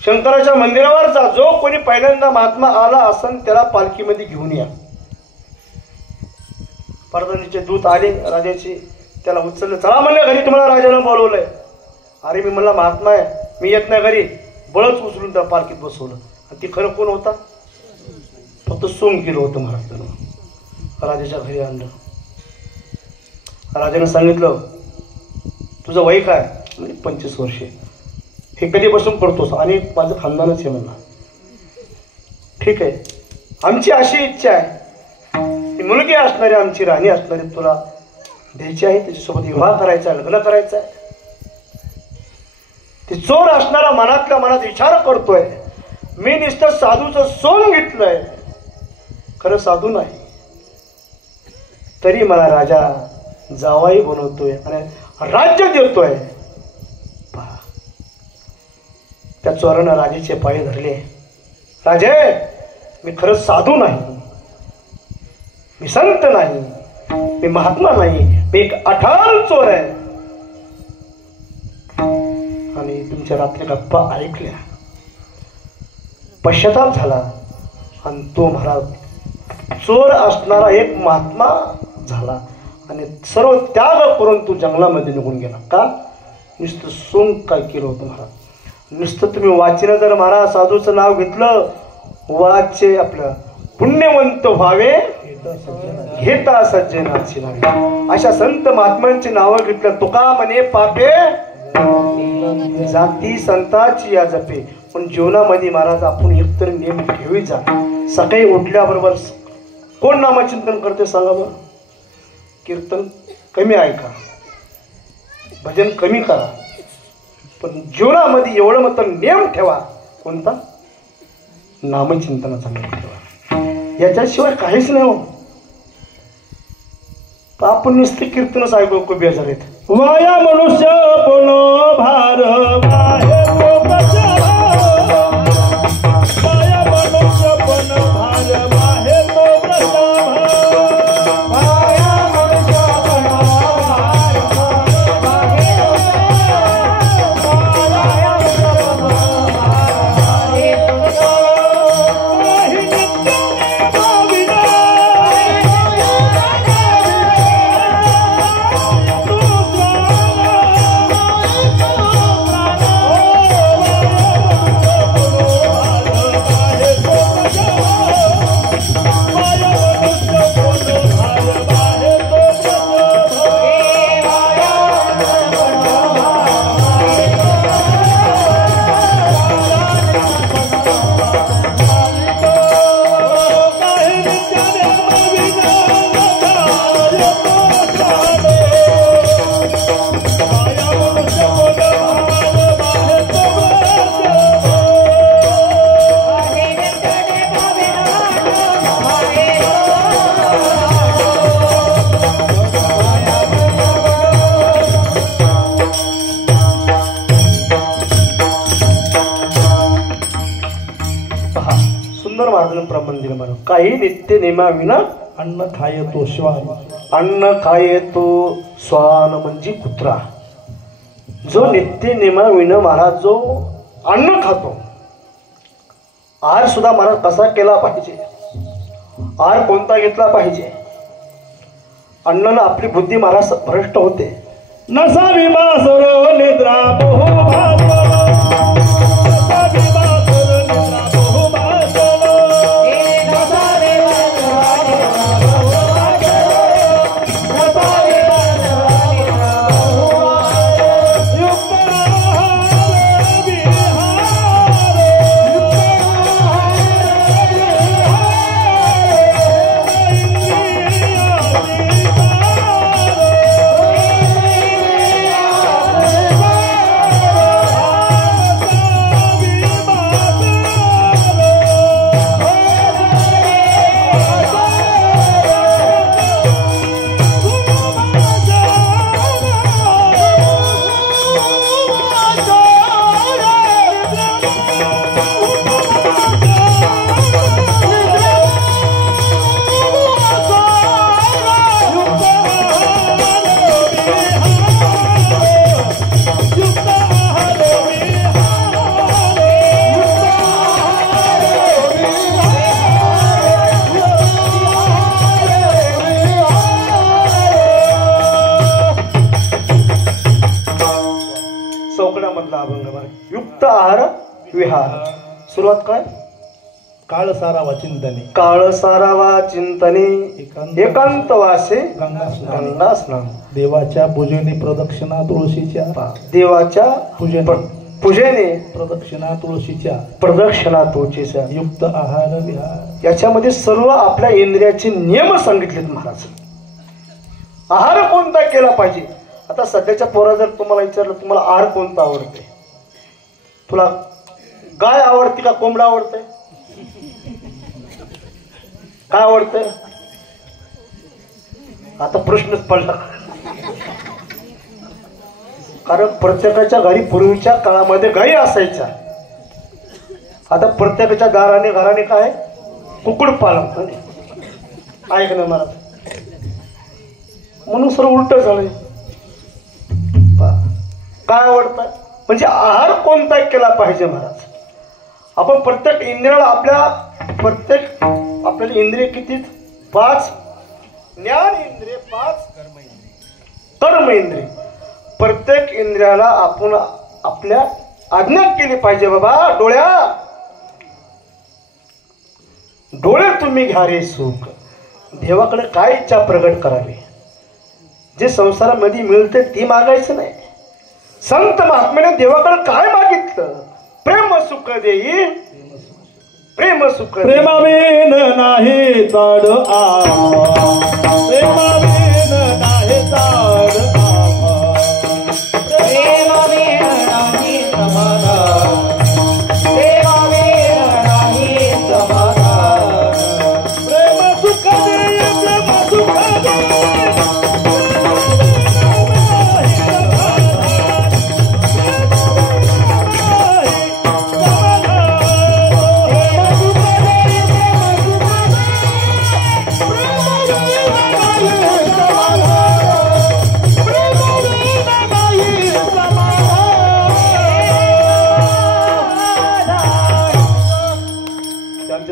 शंकराच्या मंदिरावर जा. जो कोणी पहिल्यांदा महात्मा आला असन त्याला पालखीमध्ये घेऊन या. प्रधानीचे दूत आले राजाचे, त्याला उचललं. चला म्हणलं घरी, तुम्हाला राजाने बोलवलंय. अरे मी म्हणला महात्मा आहे, मी येत नाही घरी. बळच उचलून त्या पालखीत बसवलं. आणि ती खरं कोण होता? फक्त सोंग केलं होतं महाराजानं. राजाच्या घरी आणलं. राजाने सांगितलं, तुझं वय काय? म्हणजे 25 वर्षे. हे कधीपासून करतोस? आणि माझं खानदानच आहे म्हणला. ठीक आहे, आमची अशी इच्छा आहे, ती मुलगी असणारी, आमची राणी असणारी तुला द्यायची आहे, त्याच्यासोबत विवाह करायचा, लग्न करायचं आहे. ती चोर असणारा मनातल्या मनात विचार करतोय, मी नुसतं साधूचं सोंग घेतलंय, खरं साधू नाही, तरी मला राजा जावाई बनवतोय आणि राज्य देतोय. पहा, त्या चोरानं राजाचे पाय धरले. राजे, मी खरंच साधू नाही, मी संत नाही, मी महात्मा नाही, मी एक अठाल चोर आहे. आणि तुमच्या रात्री गप्पा ऐकल्या, पश्चाताप झाला आणि तो महाराज चोर असणारा एक महात्मा झाला आणि सर्व त्याग करून तो जंगलामध्ये निघून गेला. का? नुसतं सोंग काय केलं होतं महाराज. नुसतं तुम्ही वाचीनं जर महाराज साधूचं नाव घेतलं, वाचे आपलं पुण्यवंत व्हावे घेता सज्जनाची नावे. अशा संत महात्म्यांची नावं घेतलं. तुका म्हणे पापे जाती संताची या जपे. पण जीवनामध्ये महाराज आपण एकतर नेम ठेवायचा. सकाळी उठल्याबरोबर कोण नामचिंतन करते सांगा बरं? कीर्तन कमी ऐका, भजन कमी करा, पण जीवनामध्ये एवढं मात्र नेम ठेवा. कोणता? नामचिंतनाचा नेम ठेवा. याच्याशिवाय काहीच नाही हो. आपण नुसते कीर्तनच ऐकू खूप बेजार आहेत. वाया मनुष्य पण भार बाहेर लोकांच्या. वाया मनुष्य पण भार बाहेर लोकांच्या. वाया मनुष्य पण भार बाहेर सुंदर महाराजांनी प्रबंध दिलं. काही नित्य नेमा विना अन्न खाय तो श्वान. अन्न खाये तो श्वान म्हणजे कुत्रा. जो नित्य नियमाविनं महाराज जो अन्न खातो, आहार सुद्धा महाराज कसा केला पाहिजे, आहार कोणता घेतला पाहिजे. अन्नानं आपली बुद्धी महाराज भ्रष्ट होते. नसावी बासर निद्रा बहुभासर. नसावी बासर निद्रा बहुभासर. चौकड्यामधला अभंग बघा. युक्त आहार विहार. सुरुवात काय? काळ सारावा चिंतने. काळ सारावा चिंतने एकांत वासे गंगा स्नान. गंगा स्नान. देवाच्या पूजेने प्रदक्षिणा तुळशीच्या. देवाच्या पूजेने प्रदक्षिणा तुळशीच्या. प्रदक्षिणा तुळशीच्या. युक्त आहार विहार. याच्यामध्ये सर्व आपल्या इंद्रियाचे नियम सांगितलेत महाराज. आहार कोणता केला पाहिजे. आता सध्याच्या पोरा जर तुम्हाला विचारलं तुम्हाला आहार कोणता आवडते, तुला गाय आवडते का कोंबडा आवडते, काय आवडते? आता प्रश्नच पडला. कारण प्रत्येकाच्या घरी पूर्वीच्या काळामध्ये गायी असायच्या. आता प्रत्येकाच्या घराने काय कुकुड पालन ऐक ना मला. म्हणून सर्व उलट झालंय. काय आवडतं म्हणजे आहार कोणता केला पाहिजे महाराज. आपण प्रत्येक इंद्रियाला आपल्याला इंद्रिय किती? 5 ज्ञान इंद्रिय, 5 कर्म इंद्रिय. प्रत्येक इंद्रियाला आपण आपल्या आज्ञा केली पाहिजे. बाबा डोळे तुम्ही घ्या रे सुख. देवाकडे काय इच्छा प्रगट करावी. जे संसारामध्ये मिळते ती मागायचं नाही. संत महात्म्याने देवाकडे काय मागितलं? प्रेम सुख देई. प्रेम सुख. प्रेमाविन नाही ताड आम्हा. प्रेमाविन नाही ताड आम्हा. प्रेमाविन नाही समाधान. प्रेमाविन नाही समाधान. प्रेम सुख देई. प्रेम सुख देई.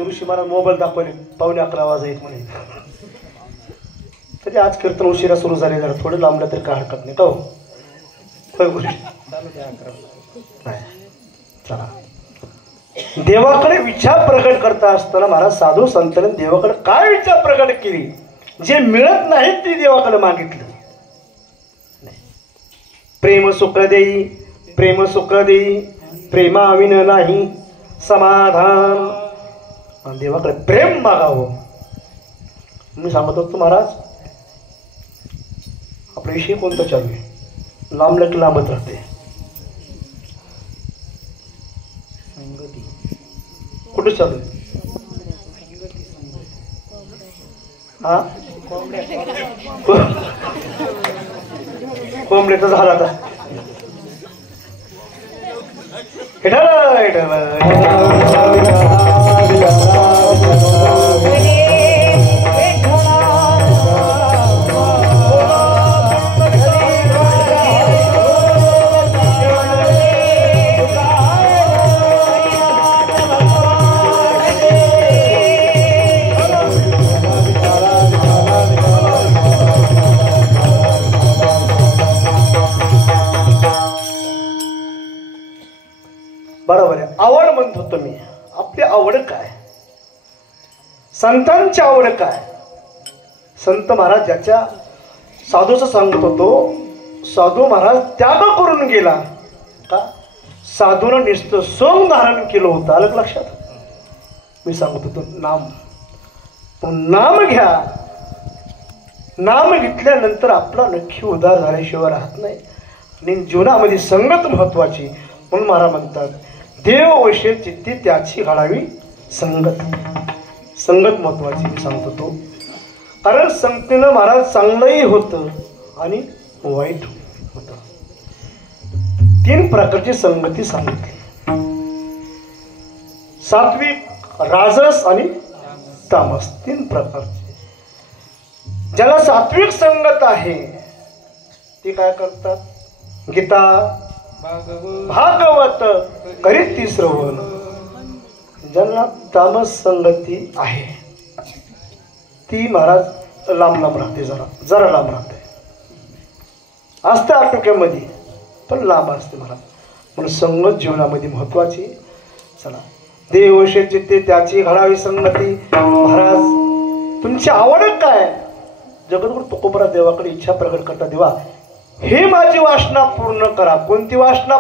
ऋषी महाराज मोबाईल दाखवले 11:15 वाजता म्हणे. तरी आज कीर्तन उशिरा सुरू झाले. जरा थोडं लांबलं तरी काय हरकत नाही का हो? चला. देवाकडे विचार प्रकट करता असताना महाराज साधू संतांनी देवाकडे काय विचार प्रकट केली? जे मिळत नाही ती देवाकडे मागितलं. प्रेम सुख देई. प्रेम सुख देई. प्रेमाविन नाही समाधान. देवाकडे प्रेम मागावं. मी सांगत होतो महाराज आपला विषय कोणता चालू आहे? लांबलं की लांबत राहते. कुठे चालू आहे? हा कोंबड्याचा झाला आता. विठ्ठला संतांची आवड काय? संत महाराज ज्याच्या साधूचं सांगत होतो, साधू महाराज त्याग करून गेला का? साधूनं नुसतं सोंग धारण केलं होतं. आलं लक्षात? मी सांगत होतो नाम, नाम घ्या. नाम घेतल्यानंतर आपला नक्की उद्धार झाल्याशिवाय राहत नाही. आणि जीवनामध्ये संगत महत्वाची. म्हणून महाराज म्हणतात देव वैशे चित्ती त्याची घडावी संगत. संगत महत्वाची. मी सांगतो तो कारण संगतीनं महाराज चांगलंही होतं आणि वाईट होतं. 3 प्रकारची संगती सांगितली. सात्विक, राजस आणि तामस. 3 प्रकारचे. ज्याला सात्विक संगत आहे ते काय करतात? गीता भागवत करीत ती श्रवण. ज्यांना तामस संगती आहे ती महाराज लांब लांब राहते. जरा लांब राहते. असते आटोक्यामध्ये पण लांब असते महाराज. म्हणून संगत जीवनामध्ये महत्वाची. चला देव चित्ते त्याची घडावी संगती. महाराज तुमची आवड काय? जगद्गुरु तुकोबरा देवाकडे इच्छा प्रकट करता, देवा हे माझी वासना पूर्ण करा. कोणती वासना?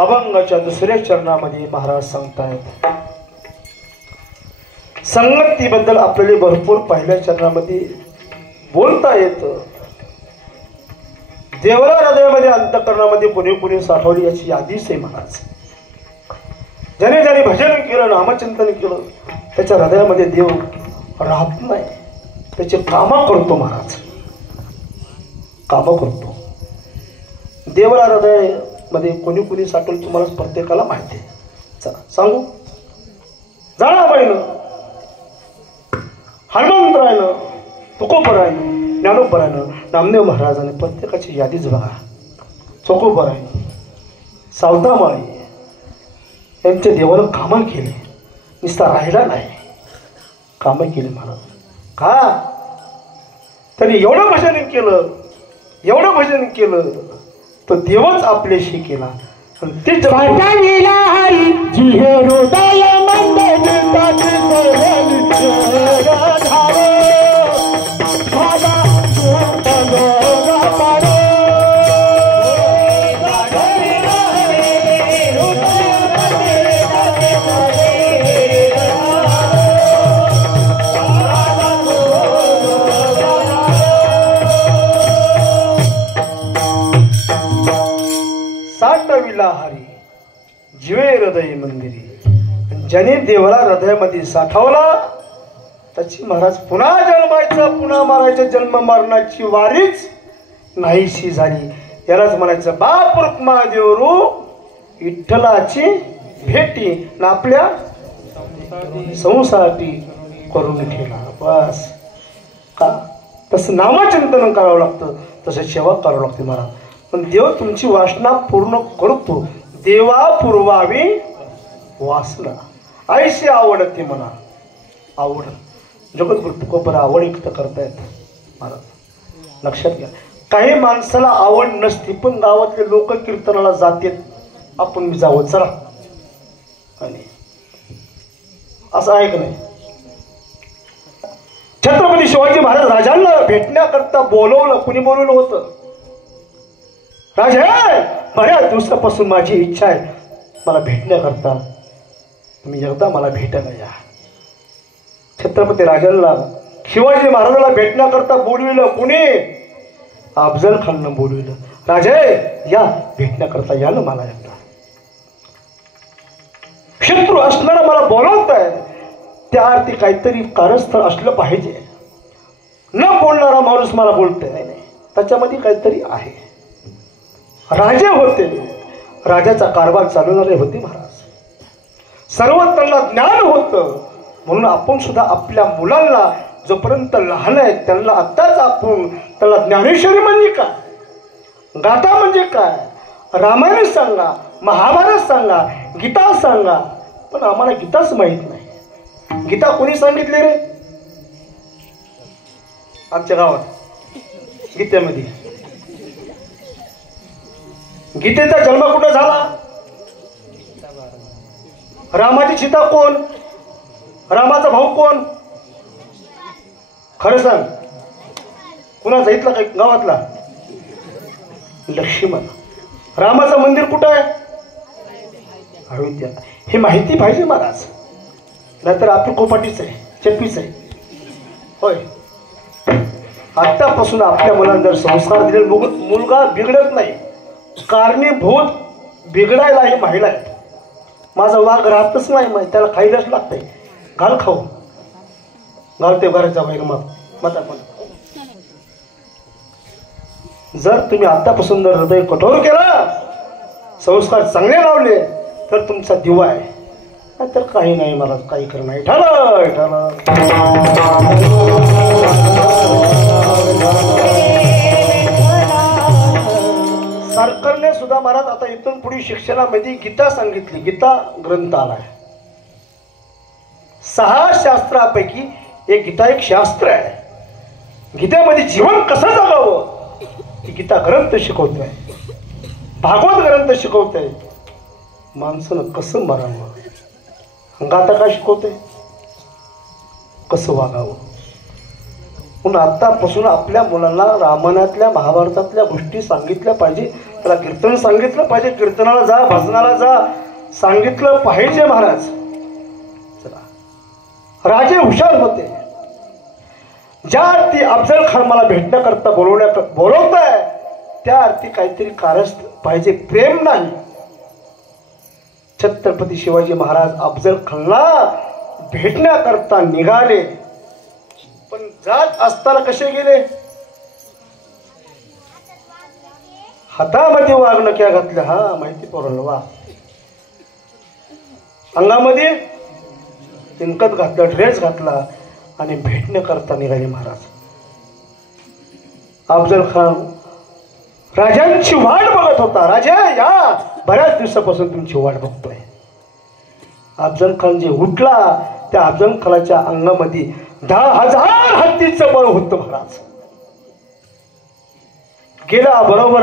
अभंगाच्या 2ऱ्या चरणामध्ये महाराज सांगतायत संगतीबद्दल. आपल्याला भरपूर पहिल्या चरणामध्ये बोलता येत. देवरा हृदयामध्ये अंतःकरणामध्ये पुणे पुणे साठवली याची यादीच आहे महाराज. ज्याने ज्याने भजन केलं, नामचिंतन केलं त्याच्या हृदयामध्ये देव राहत नाही. त्याचे कामं करतो महाराज, कामं करतो. देवाला हृदय मध्ये कोणी कोणी साठवलं तुम्हाला प्रत्येकाला माहिती आहे. चला सांगू. जाणाबाईनं, हनुमंतरायनं, तुकोबरायनं, ज्ञानोबरायनं, नामदेव महाराजांनी प्रत्येकाची यादीच बघा. चोकोबरायनं, सावतामाळी यांच्या देवानं कामं केले, नुसता राहिला नाही, कामं केले महाराज. का त्यांनी एवढं भजन केलं, एवढं भजन केलं तर देवच आपल्याशी केला. आणि ते हरी जीवे हृदय मंदिरी. ज्याने देवाला हृदयामध्ये साठवला त्याची महाराज पुन्हा जन्मायचा, पुन्हा मारायच्या, जन्म मरणाची वारीच नाहीशी झाली. यालाच म्हणायचं बाप रुक्मादेव रूप विठ्ठलाची भेटी ना आपल्या संसारासाठी करून ठेवला. बस का तसं नामचिंतन करावं लागतं, तसं सेवा करावं लागते महाराज. पण देव तुमची वासना पूर्ण करतो. देवा पुरवावी वासना आईशी आवडते म्हणा. आवड जगद्गुरु तुकोबर आवड व्यक्त करतायत महाराज. लक्षात घ्या, काही माणसाला आवड नसती पण गावातले लोक कीर्तनाला जातात, आपण मी जावं चला, आणि असं आहे का नाही. छत्रपती शिवाजी महाराज राजांना भेटण्याकरता बोलवलं. कुणी बोलवलं होतं? राजा, बऱ्याच दिवसापासून माझी इच्छा आहे मला भेटण्याकरता, तुम्ही एकदा मला भेटायला या. छत्रपती राजांना शिवाजी महाराजांना भेटण्याकरता बोलविलं. कुणी? अफजल खाननं बोलविलं. राजे या भेटण्याकरता, या ना मला एकदा. शत्रू असणारा मला बोलवत आहे, त्या अर्थी काहीतरी कारस्थळ असलं पाहिजे. न बोलणारा माणूस मला बोलतोय, नाही त्याच्यामध्ये काहीतरी आहे. राजे होते, राजाचा कारभार चालवणारे होते महाराज. सर्व त्यांना ज्ञान होतं. म्हणून आपण सुद्धा आपल्या मुलांना जोपर्यंत लहान आहेत त्यांना आत्ताच आपण त्याला ज्ञानेश्वरी म्हणजे काय, गाथा म्हणजे काय, रामायण सांगा, महाभारत सांगा, गीता सांगा. पण आम्हाला गीताच माहीत नाही. गीता कोणी सांगितली रे? आमच्या गावात गीतेमध्ये. गीतेचा जन्म कुठं झाला? रामाची सीता कोण? रामाचा भाऊ कोण? खरं सांग, कुणाचा इथला काही गावातला? लक्ष्मण. रामाचं मंदिर कुठं आहे? अयोध्या. हे माहिती पाहिजे महाराज, नाहीतर आपली कोपाटीच आहे, चप्पीच आहे. होय, आतापासून आपल्या मुलांना जर संस्कार दिले, मुलगा बिघडत नाही. कारणीभूत बिघडायला ही महिला आहे. माझा वाघ राहतच नाही, माहिती त्याला खायलाच लागतंय. घाल खाऊ, घालते घराच्या बाहेर मग जर तुम्ही आतापासून जर हृदय कठोर केला, संस्कार चांगले लावले तर तुमचा दिवा आहे. तर काही नाही, मला काही करणं नाही. ठरलं सरकारने सुद्धा महाराज आता इथून पुढे शिक्षणामध्ये गीता सांगितली. गीता ग्रंथ आलाय. 6 शास्त्रापैकी एक गीता एक शास्त्र आहे. गीतेमध्ये जीवन कसं जगावं ही गीता ग्रंथ शिकवतोय. भागवत ग्रंथ शिकवतोय. माणसानं कसं मरावं, गाथा काय शिकवतोय, कसं वागावं. म्हणून आतापासून आपल्या मुलांना रामायणातल्या महाभारतातल्या गोष्टी सांगितल्या पाहिजे. त्याला कीर्तन सांगितलं पाहिजे, कीर्तनाला जा, भजनाला जा सांगितलं पाहिजे महाराज. चला, राजे हुशार होते. ज्या अर्थी अफजल खान मला भेटण्याकरता बोलवत आहे त्या अर्थी काहीतरी कारस्थळ पाहिजे, प्रेम नाही. छत्रपती शिवाजी महाराज अफजल खानला भेटण्याकरता निघाले. पण जात असताना कसे गेले? हातामध्ये वाघनक्या घातल्या. हा माहिती पोरांना. वा. अंगामध्ये तिनकत घातलं, ड्रेस घातला आणि भेटणे करता निघाले महाराज. अफजल खान राजांची वाट बघत होता. राजा या, बऱ्याच दिवसापासून तुमची वाट बघतोय. अफजल खान जे उठला त्या अफजल खानाच्या अंगामध्ये 10,000 हत्तीचं बळ होतं महाराज. गेला बरोबर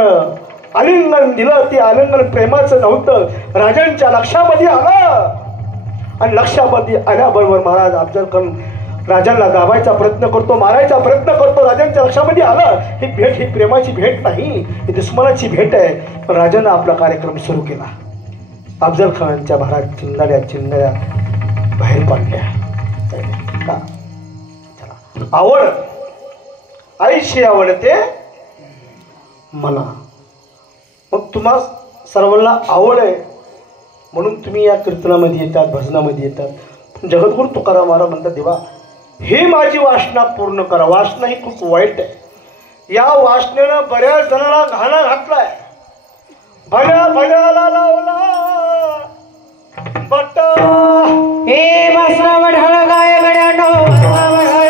आलिंगन दिलं. ते आलिंगन प्रेमाचं नव्हतं, राजांच्या लक्षामध्ये आलं. आणि लक्षामध्ये आल्याबरोबर महाराज अफजल खान राजांना दाबायचा प्रयत्न करतो, मारायचा प्रयत्न करतो. राजांच्या लक्षामध्ये आलं ही भेट ही प्रेमाची भेट नाही, ही दुश्मनाची भेट आहे. पण राजांना आपला कार्यक्रम सुरू केला. अफजल खानांच्या महाराज चिंगाड्या बाहेर पाडल्या. का? आवड आईशी आवडते मला. मग तुम्हा सर्वांना आवड आहे म्हणून तुम्ही या कीर्तनामध्ये येतात, भजनामध्ये येतात. जगद्गुरु तुकाराम महाराज म्हणतात, देवा हे माझी वासना पूर्ण करा. वासना ही खूप वाईट आहे. या वासनेनं बऱ्याच जणांना घाणा घातलाय. भल्याला लावला बट्टा. हे वासना वढाळ गाय गड्यानो, वासना वढाळ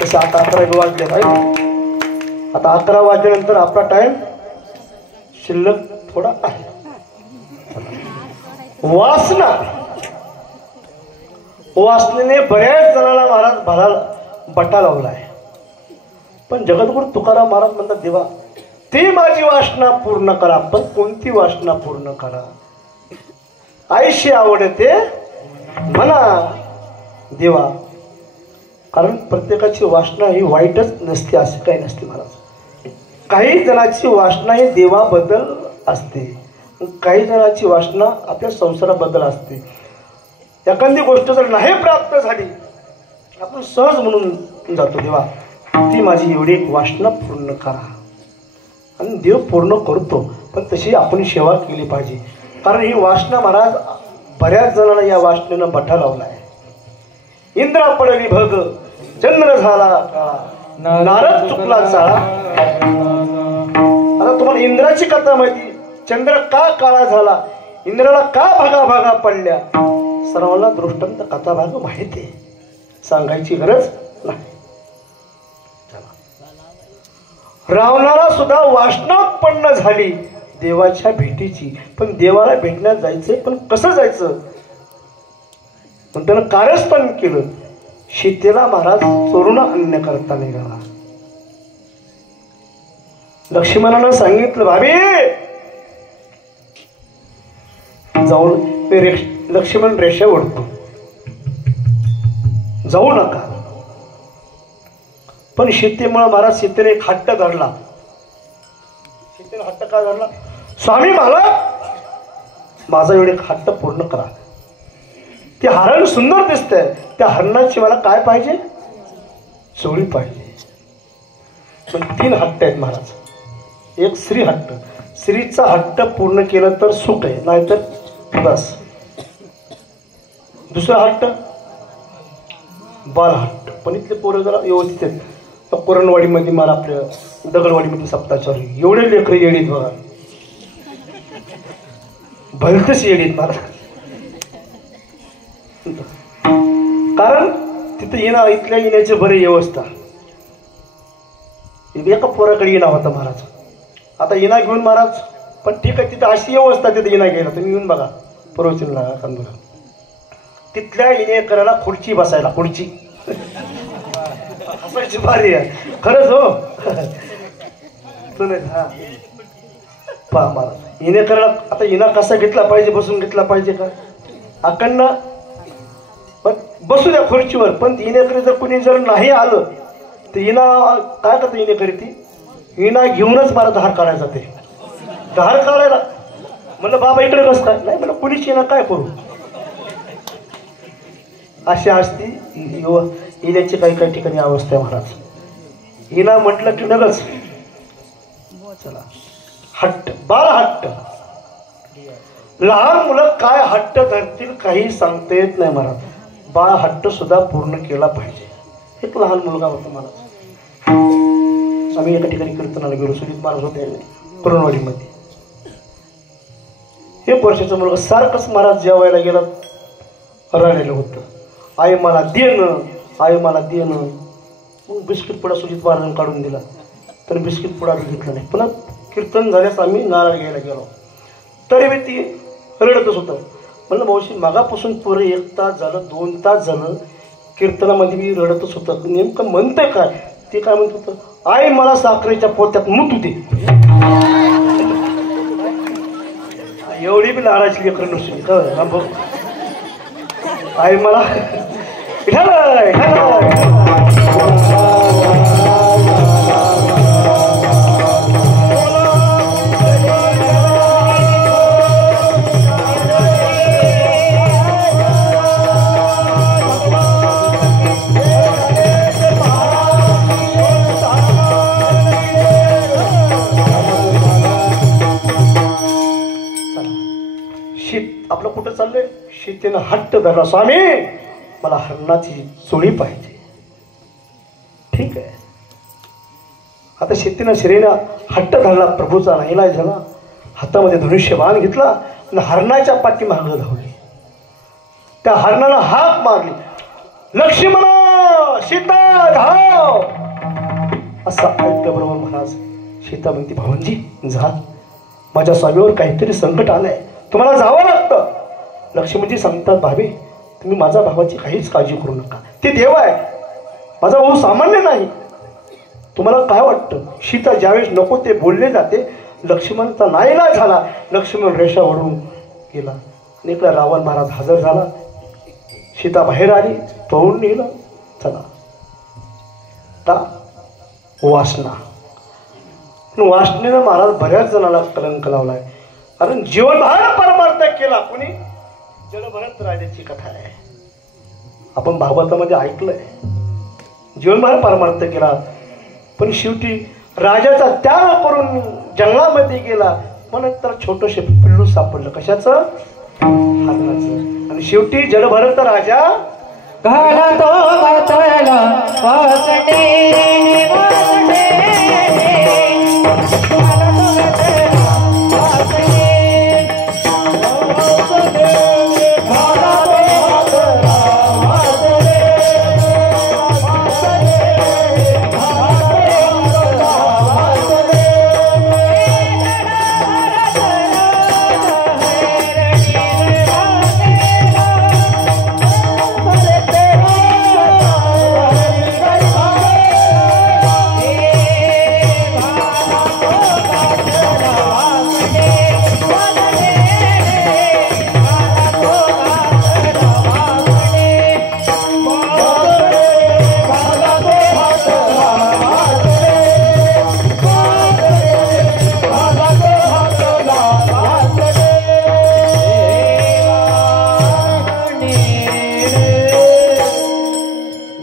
तसं आता 11 वाजले आहे. आता 11 वाजल्यानंतर आपला टाइम शिल्लक थोडा आहे. वासनेने बऱ्याच जणांना महाराज बटा लावला आहे. पण जगद्गुरु तुकाराम महाराज म्हणतात, देवा ती माझी वासना पूर्ण करा. पण कोणती वासना पूर्ण करा? आईशी आवडते मला देवा. कारण प्रत्येकाची वासना ही वाईटच नसते असे काही नसते महाराज. काही जणांची वासना ही देवाबद्दल असते, काही जणांची वासना आपल्या संसाराबद्दल असते. एखादी गोष्ट जर नाही प्राप्त झाली आपण सहज म्हणून जातो, देवा ती माझी एवढी एक वासना पूर्ण करा. आणि देव पूर्ण करतो. पण तशी आपण सेवा केली पाहिजे. कारण ही वासना महाराज बऱ्याच जणांना या वासनेनं बठा लावला आहे. इंद्रा पडली भग चंद्र झाला काळा, नारद चुकला चाळा. आता तुम्हाला इंद्राची कथा माहिती. चंद्र का काळा झाला, इंद्राला का भागा पडल्या, सर्वांना दृष्टांत कथा भाग माहिती आहे, सांगायची गरज नाही. रावणाला सुद्धा वासना उत्पन्न झाली देवाच्या भेटीची. पण देवाला भेटण्यात जायचंय, पण कसं जायचं? पण त्यानं कारस्थान केलं. सीतेला महाराज चोरून आणण्याकरता निघाला. लक्ष्मणानं सांगितलं, भाभी जाऊन लक्ष्मण रेषा ओढतो, जाऊ नका. पण सीतेमुळे महाराज सीतेने एक हट्ट धरला. सीतेने हट्ट काय धरला? स्वामी मला माझा एवढे हट्ट पूर्ण करा. ते हरण सुंदर दिसतंय, त्या हरणाची मला काय पाहिजे? चोळी पाहिजे. पण 3 हट्ट आहेत महाराज. एक स्त्री हट्ट. स्त्रीचा हट्ट पूर्ण केलं तर सुख आहे, नाहीतर बस. दुसरा हट्ट बालहट्ट. पण इथले पोरं जरा व्यवस्थित आहेत. कोरणवाडीमध्ये मला आपल्या दगडवाडीमध्ये सप्ताचारी एवढे लेकरं येडीत बघा, भलतच येडीत मला. कारण तिथं येणं इथल्या येण्याची बरी व्यवस्था. एका पोराकडे येणा होता महाराज. आता येणा घेऊन महाराज, पण ठीक आहे तिथं अशी व्यवस्था तिथं येणा घ्यायला. तुम्ही येऊन बघा पूर्वचिनला कंदुरा, तिथल्या येणेकराला खुर्ची बसायला, खुर्ची असायची भारी आहे खरंच हो. हा पहा महाराज येणेकराला आता येणा कसा घेतला पाहिजे, बसून घेतला पाहिजे का अकंड, पण बसू द्या खुर्चीवर. पण येणेकरी जर कोणी जर नाही आलं तर हिना काय करते, येणेकरी ती हिना घेऊनच मला धार काढायला जाते. धार काढायला म्हणलं बाबा इकडे कसं काय, नाही म्हणलं कुणीच येणं काय करू. अशी असती येण्याची काही काही ठिकाणी अवस्था आहे महाराज. हिना म्हटलं की लगच चला हट्ट, बाळ हट्ट. लहान मुलं काय हट्ट धरतील काही सांगता येत नाही महाराज. बाळ हट्ट सुद्धा पूर्ण केला पाहिजे. एक लहान मुलगा होता महाराज. आम्ही एका ठिकाणी कीर्तनाला गेलो, सुजित महाराज होते कोरणवाडीमध्ये. 1 वर्षाचा मुलगा सारखंच महाराज जेवायला गेला राहिलेलं होतं. आई मला देणं, आई मला देणं. मग बिस्किट पुडा सुजित महाराजांनी काढून दिला, तर बिस्किट पुडा घेतला नाही. पुन्हा कीर्तन झाल्यास आम्ही नारळ घ्यायला गेलो, तरी मी ती रडतच होतं. म्हणलं मावशी मागापासून पुरे 1 तास झालं, 2 तास झालं कीर्तनामध्ये मी रडतच होतं. नेमकं म्हणतंय काय, ते काय म्हणत होतं, आई मला साखरेच्या पोत्यात मुतू दे. एवढी बी लाडाची लेकरं नसली का, आई मला आपलं कुठं चाललंय. शीतेनं हट्ट धरला, स्वामी मला हरणाची चोळी पाहिजे. ठीक आहे. आता शीतेनं श्रीनं हट्ट धरला, प्रभूचा नाईलाज झाला. हातामध्ये धनुष्यबाण घेतला आणि हरणाच्या पाठीमागं धावली. त्या हरणानं हाक मारली, लक्ष्मण सीता धाव. असं ऐकल्याबरोबर महाराज सीता म्हणते, भावनजी जा, माझ्या स्वामीवर काहीतरी संकट आलंय, तुम्हाला जावं लागतं. लक्ष्मणजी सांगतात, भाभी तुम्ही माझ्या भावाची काहीच काळजी करू नका, ते देव आहे, माझा भाऊ सामान्य नाही. तुम्हाला काय वाटतं. सीता ज्यावेळेस नको ते बोलले जाते, लक्ष्मणचा नाईलाज झाला. लक्ष्मण रेषा ओढून गेला. इकडे रावण महाराज हजर झाला. सीता बाहेर आली, पळून नेलं. चला का वासना, वासनेनं महाराज बऱ्याच जणाला कलंक लावलाय. कारण जीवनभर परमार्थ केला. कुणी जडभरत राजाची कथा आहे, आपण भागवतामध्ये ऐकलंय. जीवनभर परमार्थ केला, पण शेवटी राजाचा त्याग करून जंगलामध्ये गेला. म्हणत तर छोटंसे पिल्लू सापडलं, कशाचं, हरणाचं. आणि शेवटी जडभरत राजा घाला तो घातला वासने वासने.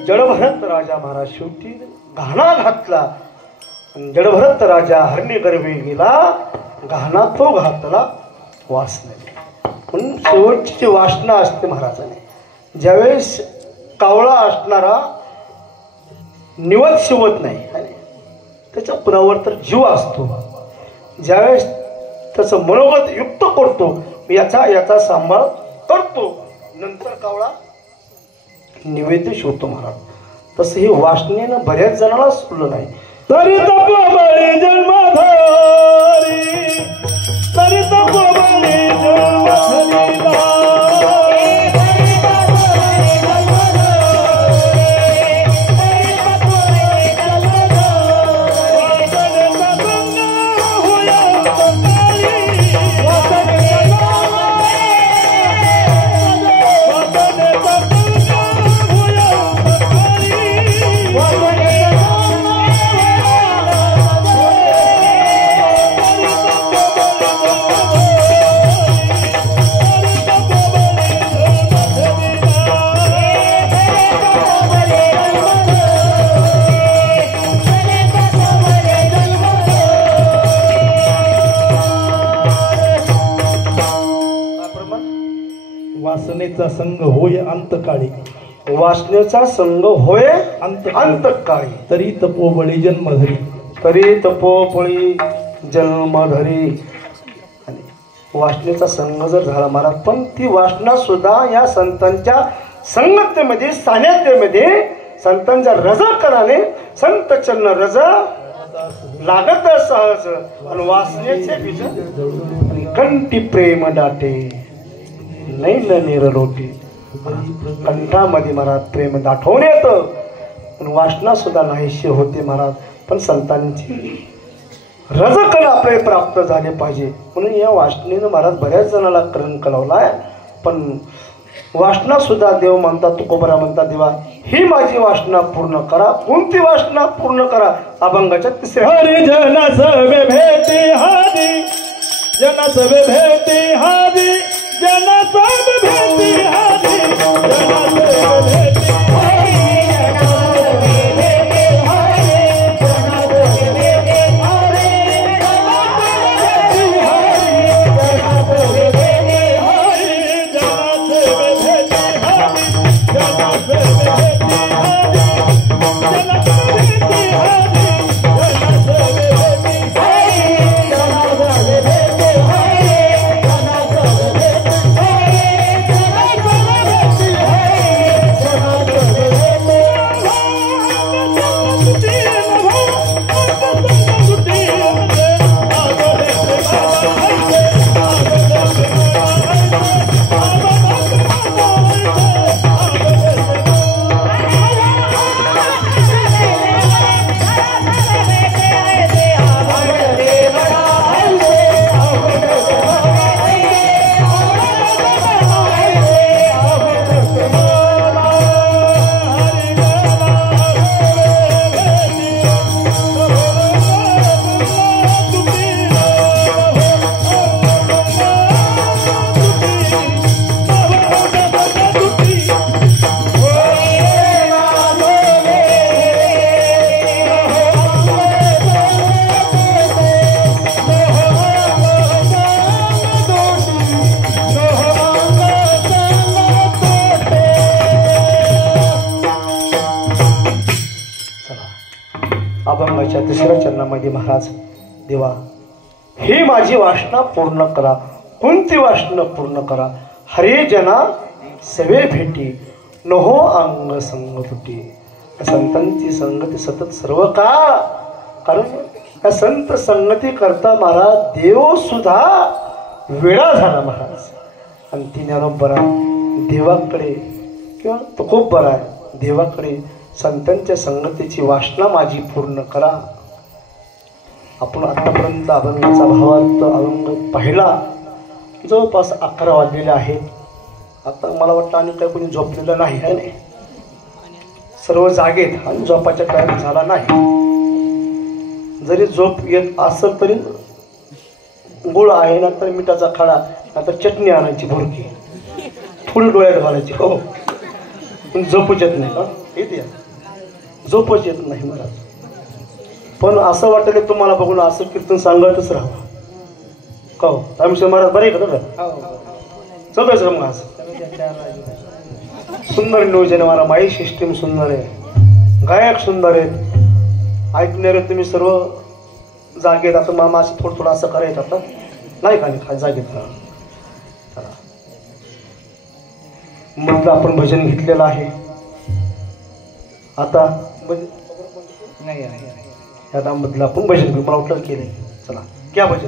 जडभरत राजा महाराज शेवटी गहना घातला. जडभरत राजा हरणे गर्भे गेला, गहना तो घातला वासने. पण शेवटची जी वासना असते महाराजाने, ज्यावेळेस कावळा असणारा निवत शिवत नाही, त्याच्या कुणावर तर जीव असतो. ज्यावेळेस त्याचं मनोगत युक्त करतो, याचा सांभाळ करतो, नंतर कावळा निवेद्य शिवतो महाराज. तसं हे वासनेनं बऱ्याच जणांना सुटलं नाही. तरी तपोबळी जन्मधारी, तरी तपोबळी जन्मधारी वासनेचा संग होय अंतकाळी, वासनेचा संग होय अंतकाळी. तरी तपोबळी जन्मधरी, तरी तपोबळी जन्मधरी. आणि वासनेचा संग जर झाला महाराज, पण ती वासना सुद्धा या संतांच्या संगतेमध्ये सान्निध्यामध्ये संतांच्या रजाकराने संत चरण रजा लागत सहज. आणि वासनेचे बीज कंठी प्रेम दाटे, नैल निरलोटी. कंठामध्ये महाराज प्रेम दाठवून येतं, पण वासना सुद्धा नाहीशी होते महाराज. पण संतांची रजकण आपले प्राप्त झाले पाहिजे, म्हणून या वासनेनं महाराज बऱ्याच जणाला कलंक लावलाय. पण वासना सुद्धा देव म्हणतात, तुकोबरा म्हणतात, देवा ही माझी वासना पूर्ण करा. कोणती वासना पूर्ण करा? अभंगाच्या तिसऱ्या हरी जनस भेटी हादी, जनस भेटी हादी, जनस भेटी हादी, जनस भेटी अभंगाच्या तिसऱ्या चरणामध्ये महाराज, देवा ही माझी वासना पूर्ण करा. कोणती वासना पूर्ण करा? हरे जना सवे भेटी, नहो अंग संग तुटी. संतांची संगती सतत सर्व काळ, कारण या संत संगती करता महाराज देव सुद्धा वेळा झाला महाराज. आणि ती ज्ञानोबरा देवाकडे किंवा तो खूप बरा आहे, देवाकडे संतांच्या संगतीची वासना माझी पूर्ण करा. आपण आतापर्यंत अभंगाचा भावार्थ अभंग पाहिला, जवळपास 11 वाजलेले आहेत. आता मला वाटतं आणि काही कोणी झोपलेलं नाही आहे नाही, सर्व जागेत आणि झोपाच्या टाइम झाला नाही. जरी झोप येत असेल तरी गुळ आहे ना तर मिठाचा खडा ना तर चटणी आणायची भुरकी थोडी डोळ्यात घालायची. हो पण झोपच येत नाही का? येते झोपच येत नाही महाराज. पण असं वाटतं की तुम्हाला बघून असं कीर्तन सांगतच राहावं का हो? रामेश्वर महाराज बरे का? सगळंच मग आज सुंदर नियोजन आहे, मला माई सिस्टीम सुंदर आहे, गायक सुंदर आहेत, ऐकणारे तुम्ही सर्व जागेत. आता मामा असं थोडं असं करायचं आता नाही का नाही जागेत का. मधलं आपण भजन घेतलेलं आहे. आता आता मधलं आपण भजन घेऊ. मला वाटलं केलंय. चला क्या भजन.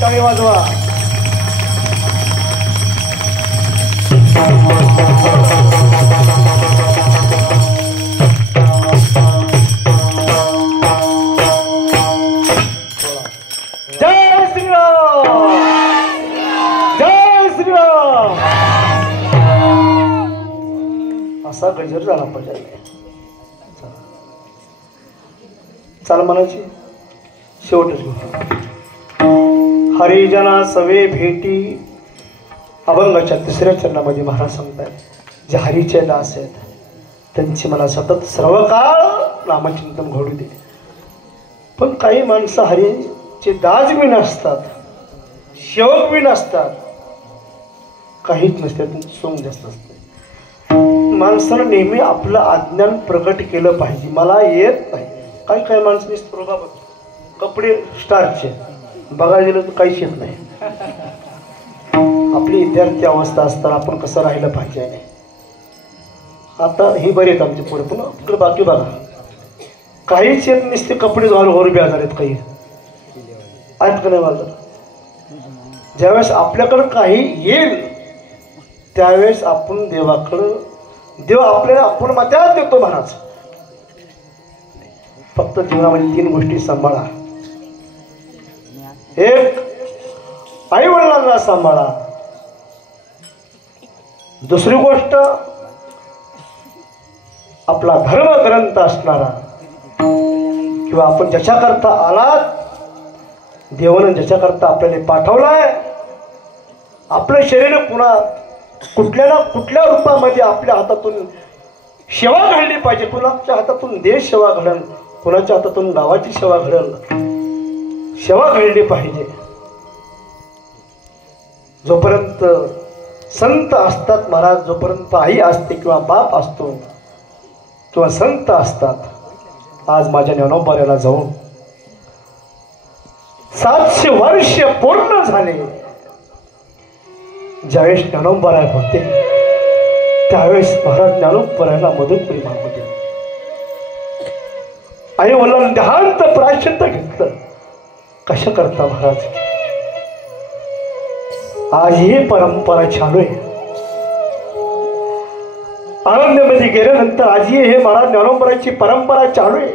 टाळी वाजवा. जय श्रीराम, जय श्रीराम. असा गजर झाला पाहिजे. चाल म्हणायची शेवटच घेऊ. हरिजना सवे भेटी अभंगाच्या तिसऱ्या चरणामध्ये महाराज सांगतात जे हरीचे दास आहेत त्यांची मला सतत सर्व काळ नामचिंतन घडू दे. पण काही माणसं हरीचे दास बी नसतात, सेवक बी नसतात, काहीच नसतात, सोंग जास्त असते. माणसानं नेहमी आपलं अज्ञान प्रकट केलं पाहिजे. मला येत नाही. काही माणसांनी बघा कपडे स्टारचे बघायला गेलं तर काहीच येत नाही. आपली विद्यार्थी अवस्था असताना आपण कसं राहिलं पाहिजे. आता ही बरी आहेत आमची पुढे, पण तिकडे बाकी बघा काहीच येत नसते. कपडे घालून बी आजार आहेत काही आहेत का नाही माझं. ज्यावेळेस आपल्याकडं काही येईल त्यावेळेस आपण देवाकडं, देव आपल्याला आपण मात्यात देतो महाराज. फक्त जीवनामध्ये 3 गोष्टी सांभाळा. एक, आई वडिलांना सांभाळा. दुसरी गोष्ट, आपला धर्म ग्रंथ असणारा किंवा आपण ज्याच्याकरता आलात, देवानं ज्याच्याकरता आपल्याला पाठवलाय, आपलं शरीर पुन्हा कुठल्या ना कुठल्या रूपामध्ये आपल्या हातातून सेवा घडली पाहिजे. कुणाच्या हातातून देश सेवा घडेल, कुणाच्या हातातून गावाची सेवा घडेल, सेवा घडली पाहिजे. जोपर्यंत संत असतात महाराज, जोपर्यंत आई असते किंवा बाप असतो किंवा संत असतात. आज माझ्या ज्ञानोबाऱ्याला जाऊन 700 वर्ष पूर्ण झाले. ज्यावेळेस ज्ञानोबाराय होते त्यावेळेस महाराज ज्ञानोबारायला मदतपुरी मागू दे. आई वडिलांना देहांत प्रायश्चित्त घेतलं. कशा करता महाराज. आज ही परंपरा चालू आहे. आनंदमध्ये गेल्यानंतर आजी हे महाराज ज्ञानोबराची परंपरा चालू आहे.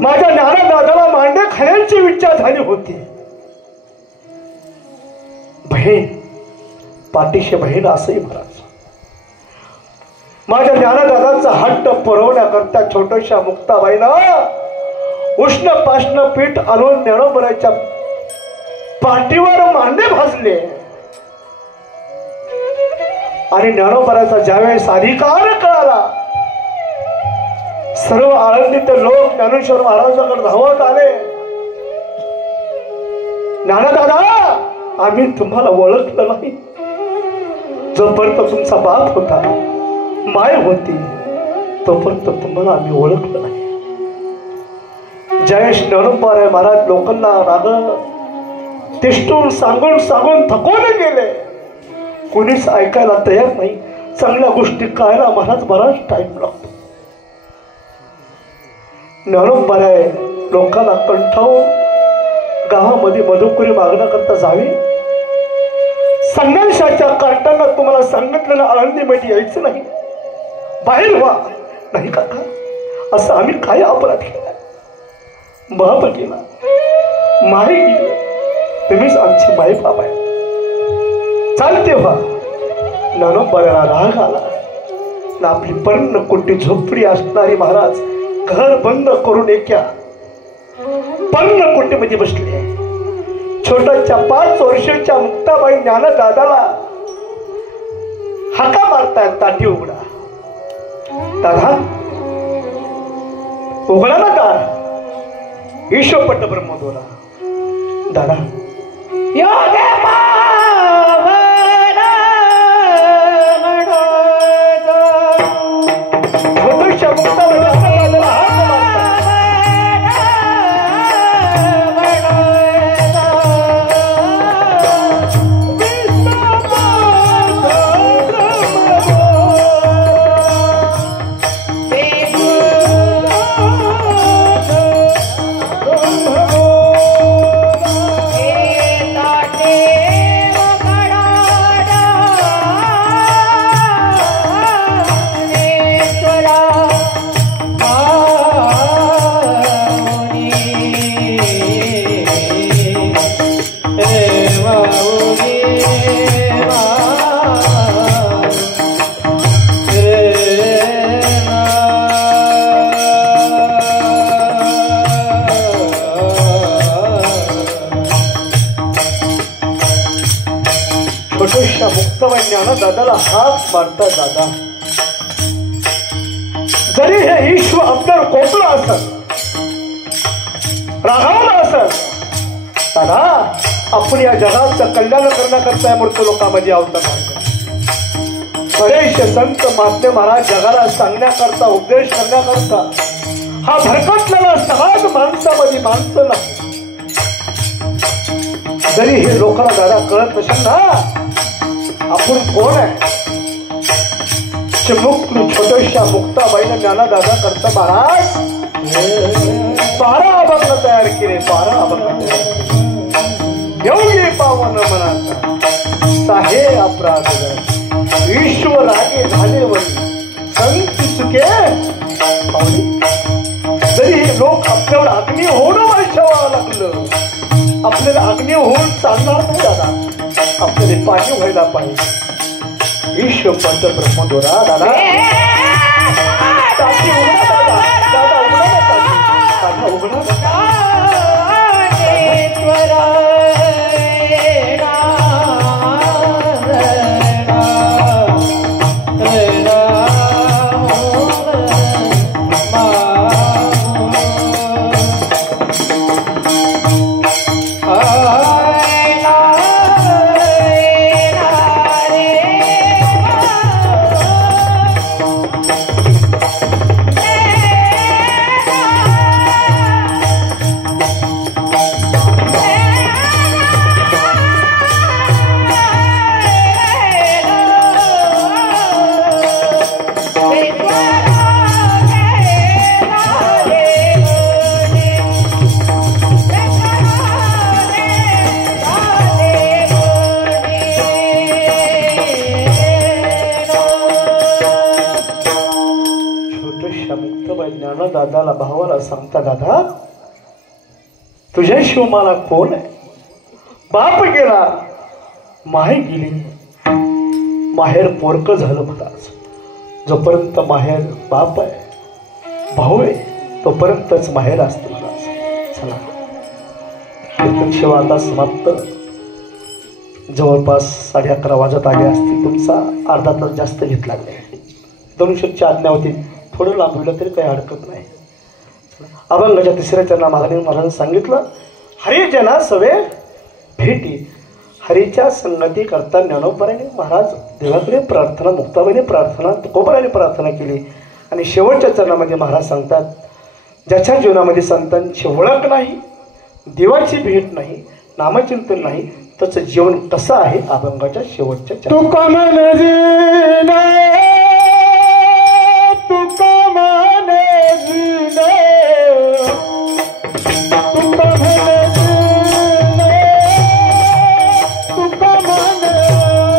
माझ्या ज्ञानदादाला मांडे खाण्याची इच्छा झाली होती. बहीण पाठीशी बहीण असंही महाराज. माझ्या ज्ञानदादाचा हट्ट पुरवण्याकरता छोट्याशा मुक्ताबाईनं उष्ण पाष्ण पीठ आणून ज्ञानोबराच्या पाठीवर मांडे भाजले आणि ज्ञानोबराचा ज्यावेळेस अधिकार कळाला सर्व आनंदित लोक ज्ञानेश्वर महाराजांकडे धावत आले. ज्ञानदादा आम्ही तुम्हाला ओळखलं नाही. जोपर्यंत तुमचा बाप होता माय होती तोपर्यंत तुम्हाला आम्ही ओळखलं नाही. ज्यावेळेस ज्ञानोबा महाराज लोकांना राग तिष्ठून सांगून सांगून थकवून गेले. कोणीच ऐकायला तयार नाही. चांगल्या गोष्टी कळायला महाराज बराच टाइम लागतो. ज्ञानोबा लोकांना कंठावून गावामध्ये मधुकुरी मागण्याकरता जावे. संघर्षाच्या कार्टांना तुम्हाला सांगितलेलं आळंदीमध्ये यायचं नाही, बाहेर व्हा. नाही काका असं आम्ही काय अपराध केला? बाप केला, माय गेली, तुम्हीच आमची माय बाप आहे. चालते व्हा. ज्ञानोबाला राग आला ना. आपली पर्ण कोटी झोपडी असणारी महाराज घर बंद करून एका पर्ण कोटीमध्ये बसले. छोट्याच्या 5 वर्षाच्या मुक्ताबाई ज्ञानदादाला हाका मारतायत. ताटी उघडा दादा, उघडा ना दार. ईशोपट ब्रह्मदोरा दादा छोट्याशा मुक्ताबाईला हाक मारतायत. छोट्याशा मुक्ताबाई ज्ञानदादाला हात मारता. दादा जरी हे ईश्वर अब्दर कोपला असत, रागावला असत, दादा आपण या जगाचं कल्याण करण्याकरता मूर्त लोकांमध्ये अवतार मारतो. बरेचसे संत महात्मे महाराज जगाला सांगण्याकरता उपदेश करण्याकरता हा भरकटलेला समाज माणसामध्ये माणसं नाही. जरी हे लोकांना दादा कळत नसेल ना आपण कोण आहे. छोट्याशा मुक्ताबाईने ज्ञानदादा करता महाराज 12 अभंग तयार केले. 12 अभंग तयार केले. योगी पावन मनाचा साहे अपराध ईश्वर आगे झाले वरी संत चुके पावली. जरी हे लोक आपल्यावर अग्नी होणं वर्षावं लागलं, आपल्याला अग्नी होऊन चालणार नाही दादा. आपल्याला पाणी व्हायला पाहिजे. ईश्वर पंत ब्रह्मदोरा दादा टाकी उघडा. दादा दादा उघडा ना टाकी. दादा उघडा. सांगता दादा तुझ्याशिवाय मला कोण आहे. बाप गेला माहे गेली माहेर पोरक झालं महाराज. जोपर्यंत माहेर बाप आहे भाऊ आहे तोपर्यंतच माहेर असते महाराज. चला कीर्तन सेवा आता समाप्त. जवळपास 11:30 वाजत आले असतील. तुमचा अर्धा तास जास्त घेतला नाही. दनुष्यची आज्ञा होती. थोडं लांबवलं तरी काही हरकत नाही. अभंगाच्या 3ऱ्या चरणामागे महाराजांनी सांगितलं हरिजना सवे भेटी. हरीच्या संगती करता ज्ञानोबाने महाराज देवाकडे प्रार्थना मुक्ताबाईने प्रार्थना तुकोबाराने प्रार्थना केली. आणि शेवटच्या चरणामध्ये महाराज सांगतात ज्याच्या जीवनामध्ये संतांची ओळख नाही देवाची भेट नाही नामचिंतन नाही त्याचं जीवन कसं आहे. अभंगाच्या शेवटच्या तुका मन जीने तुका मन जीने तुका मन जीने तुका मन जीने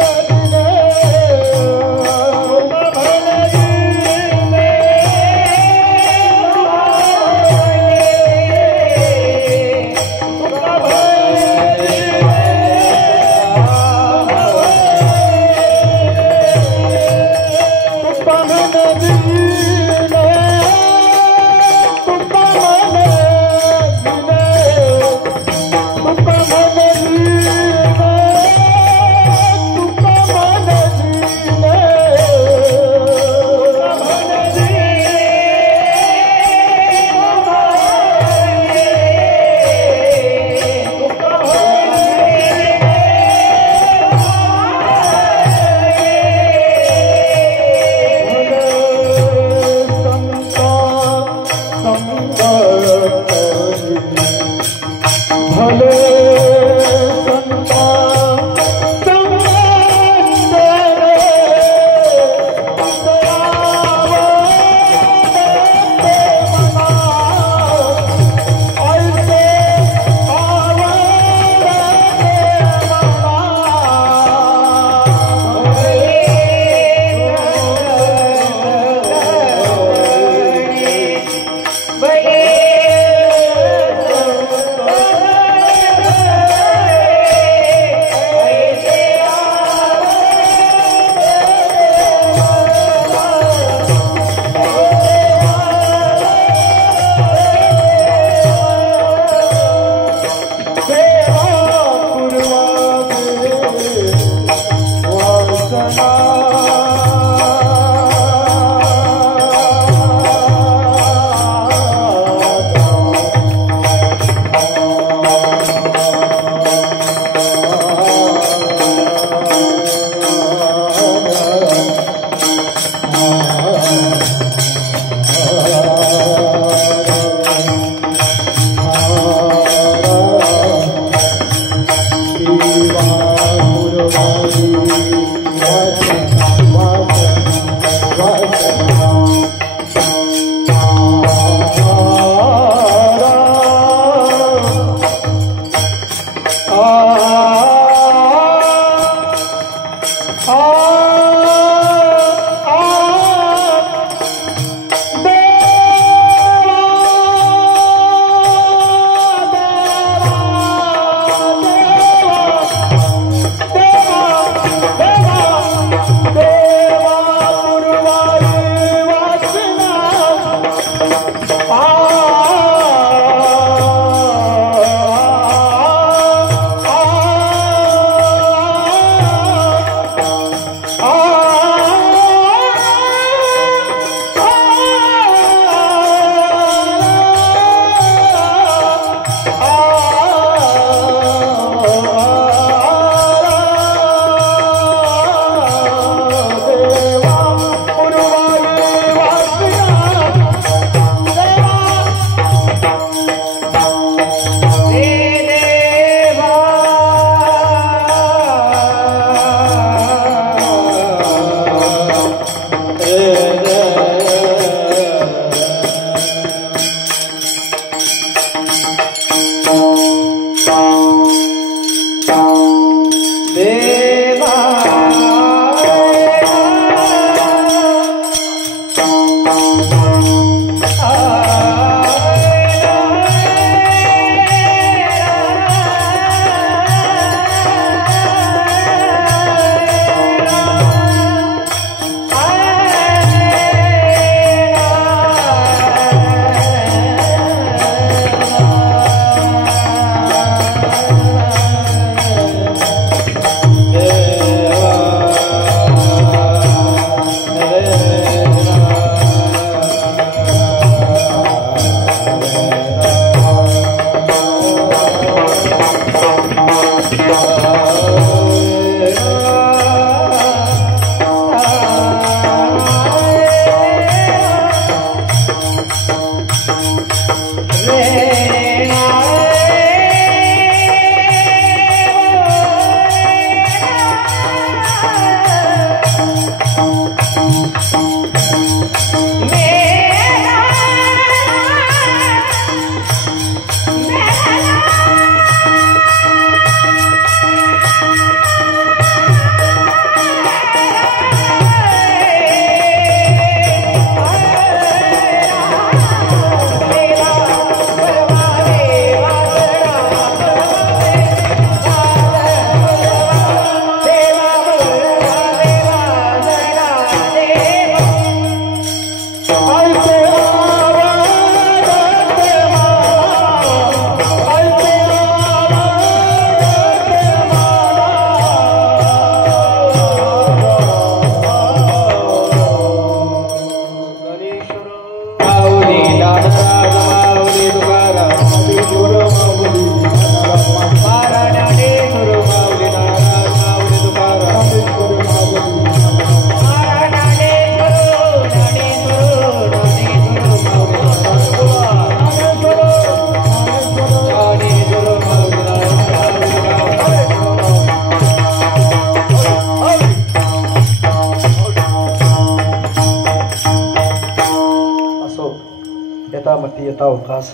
मनामध्ये येता अवकाश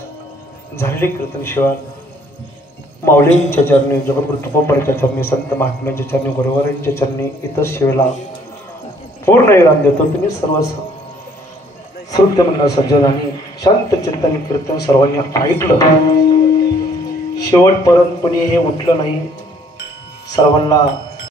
झालेले कीर्तन शिवाय माऊलींच्या चरणी जगद्गुरु तुकोबराच्या चरणी संत महात्म्यांच्या चरणी गुरुवारांच्या चरणी इतर शिवेला पूर्ण विराम देतो. तुम्ही सर्व श्रुत्य मंडळ सज्जनांनी शांत चिंतन कीर्तन सर्वांनी ऐकलं. शेवटपर्यंत कोणी हे उठलं नाही. सर्वांना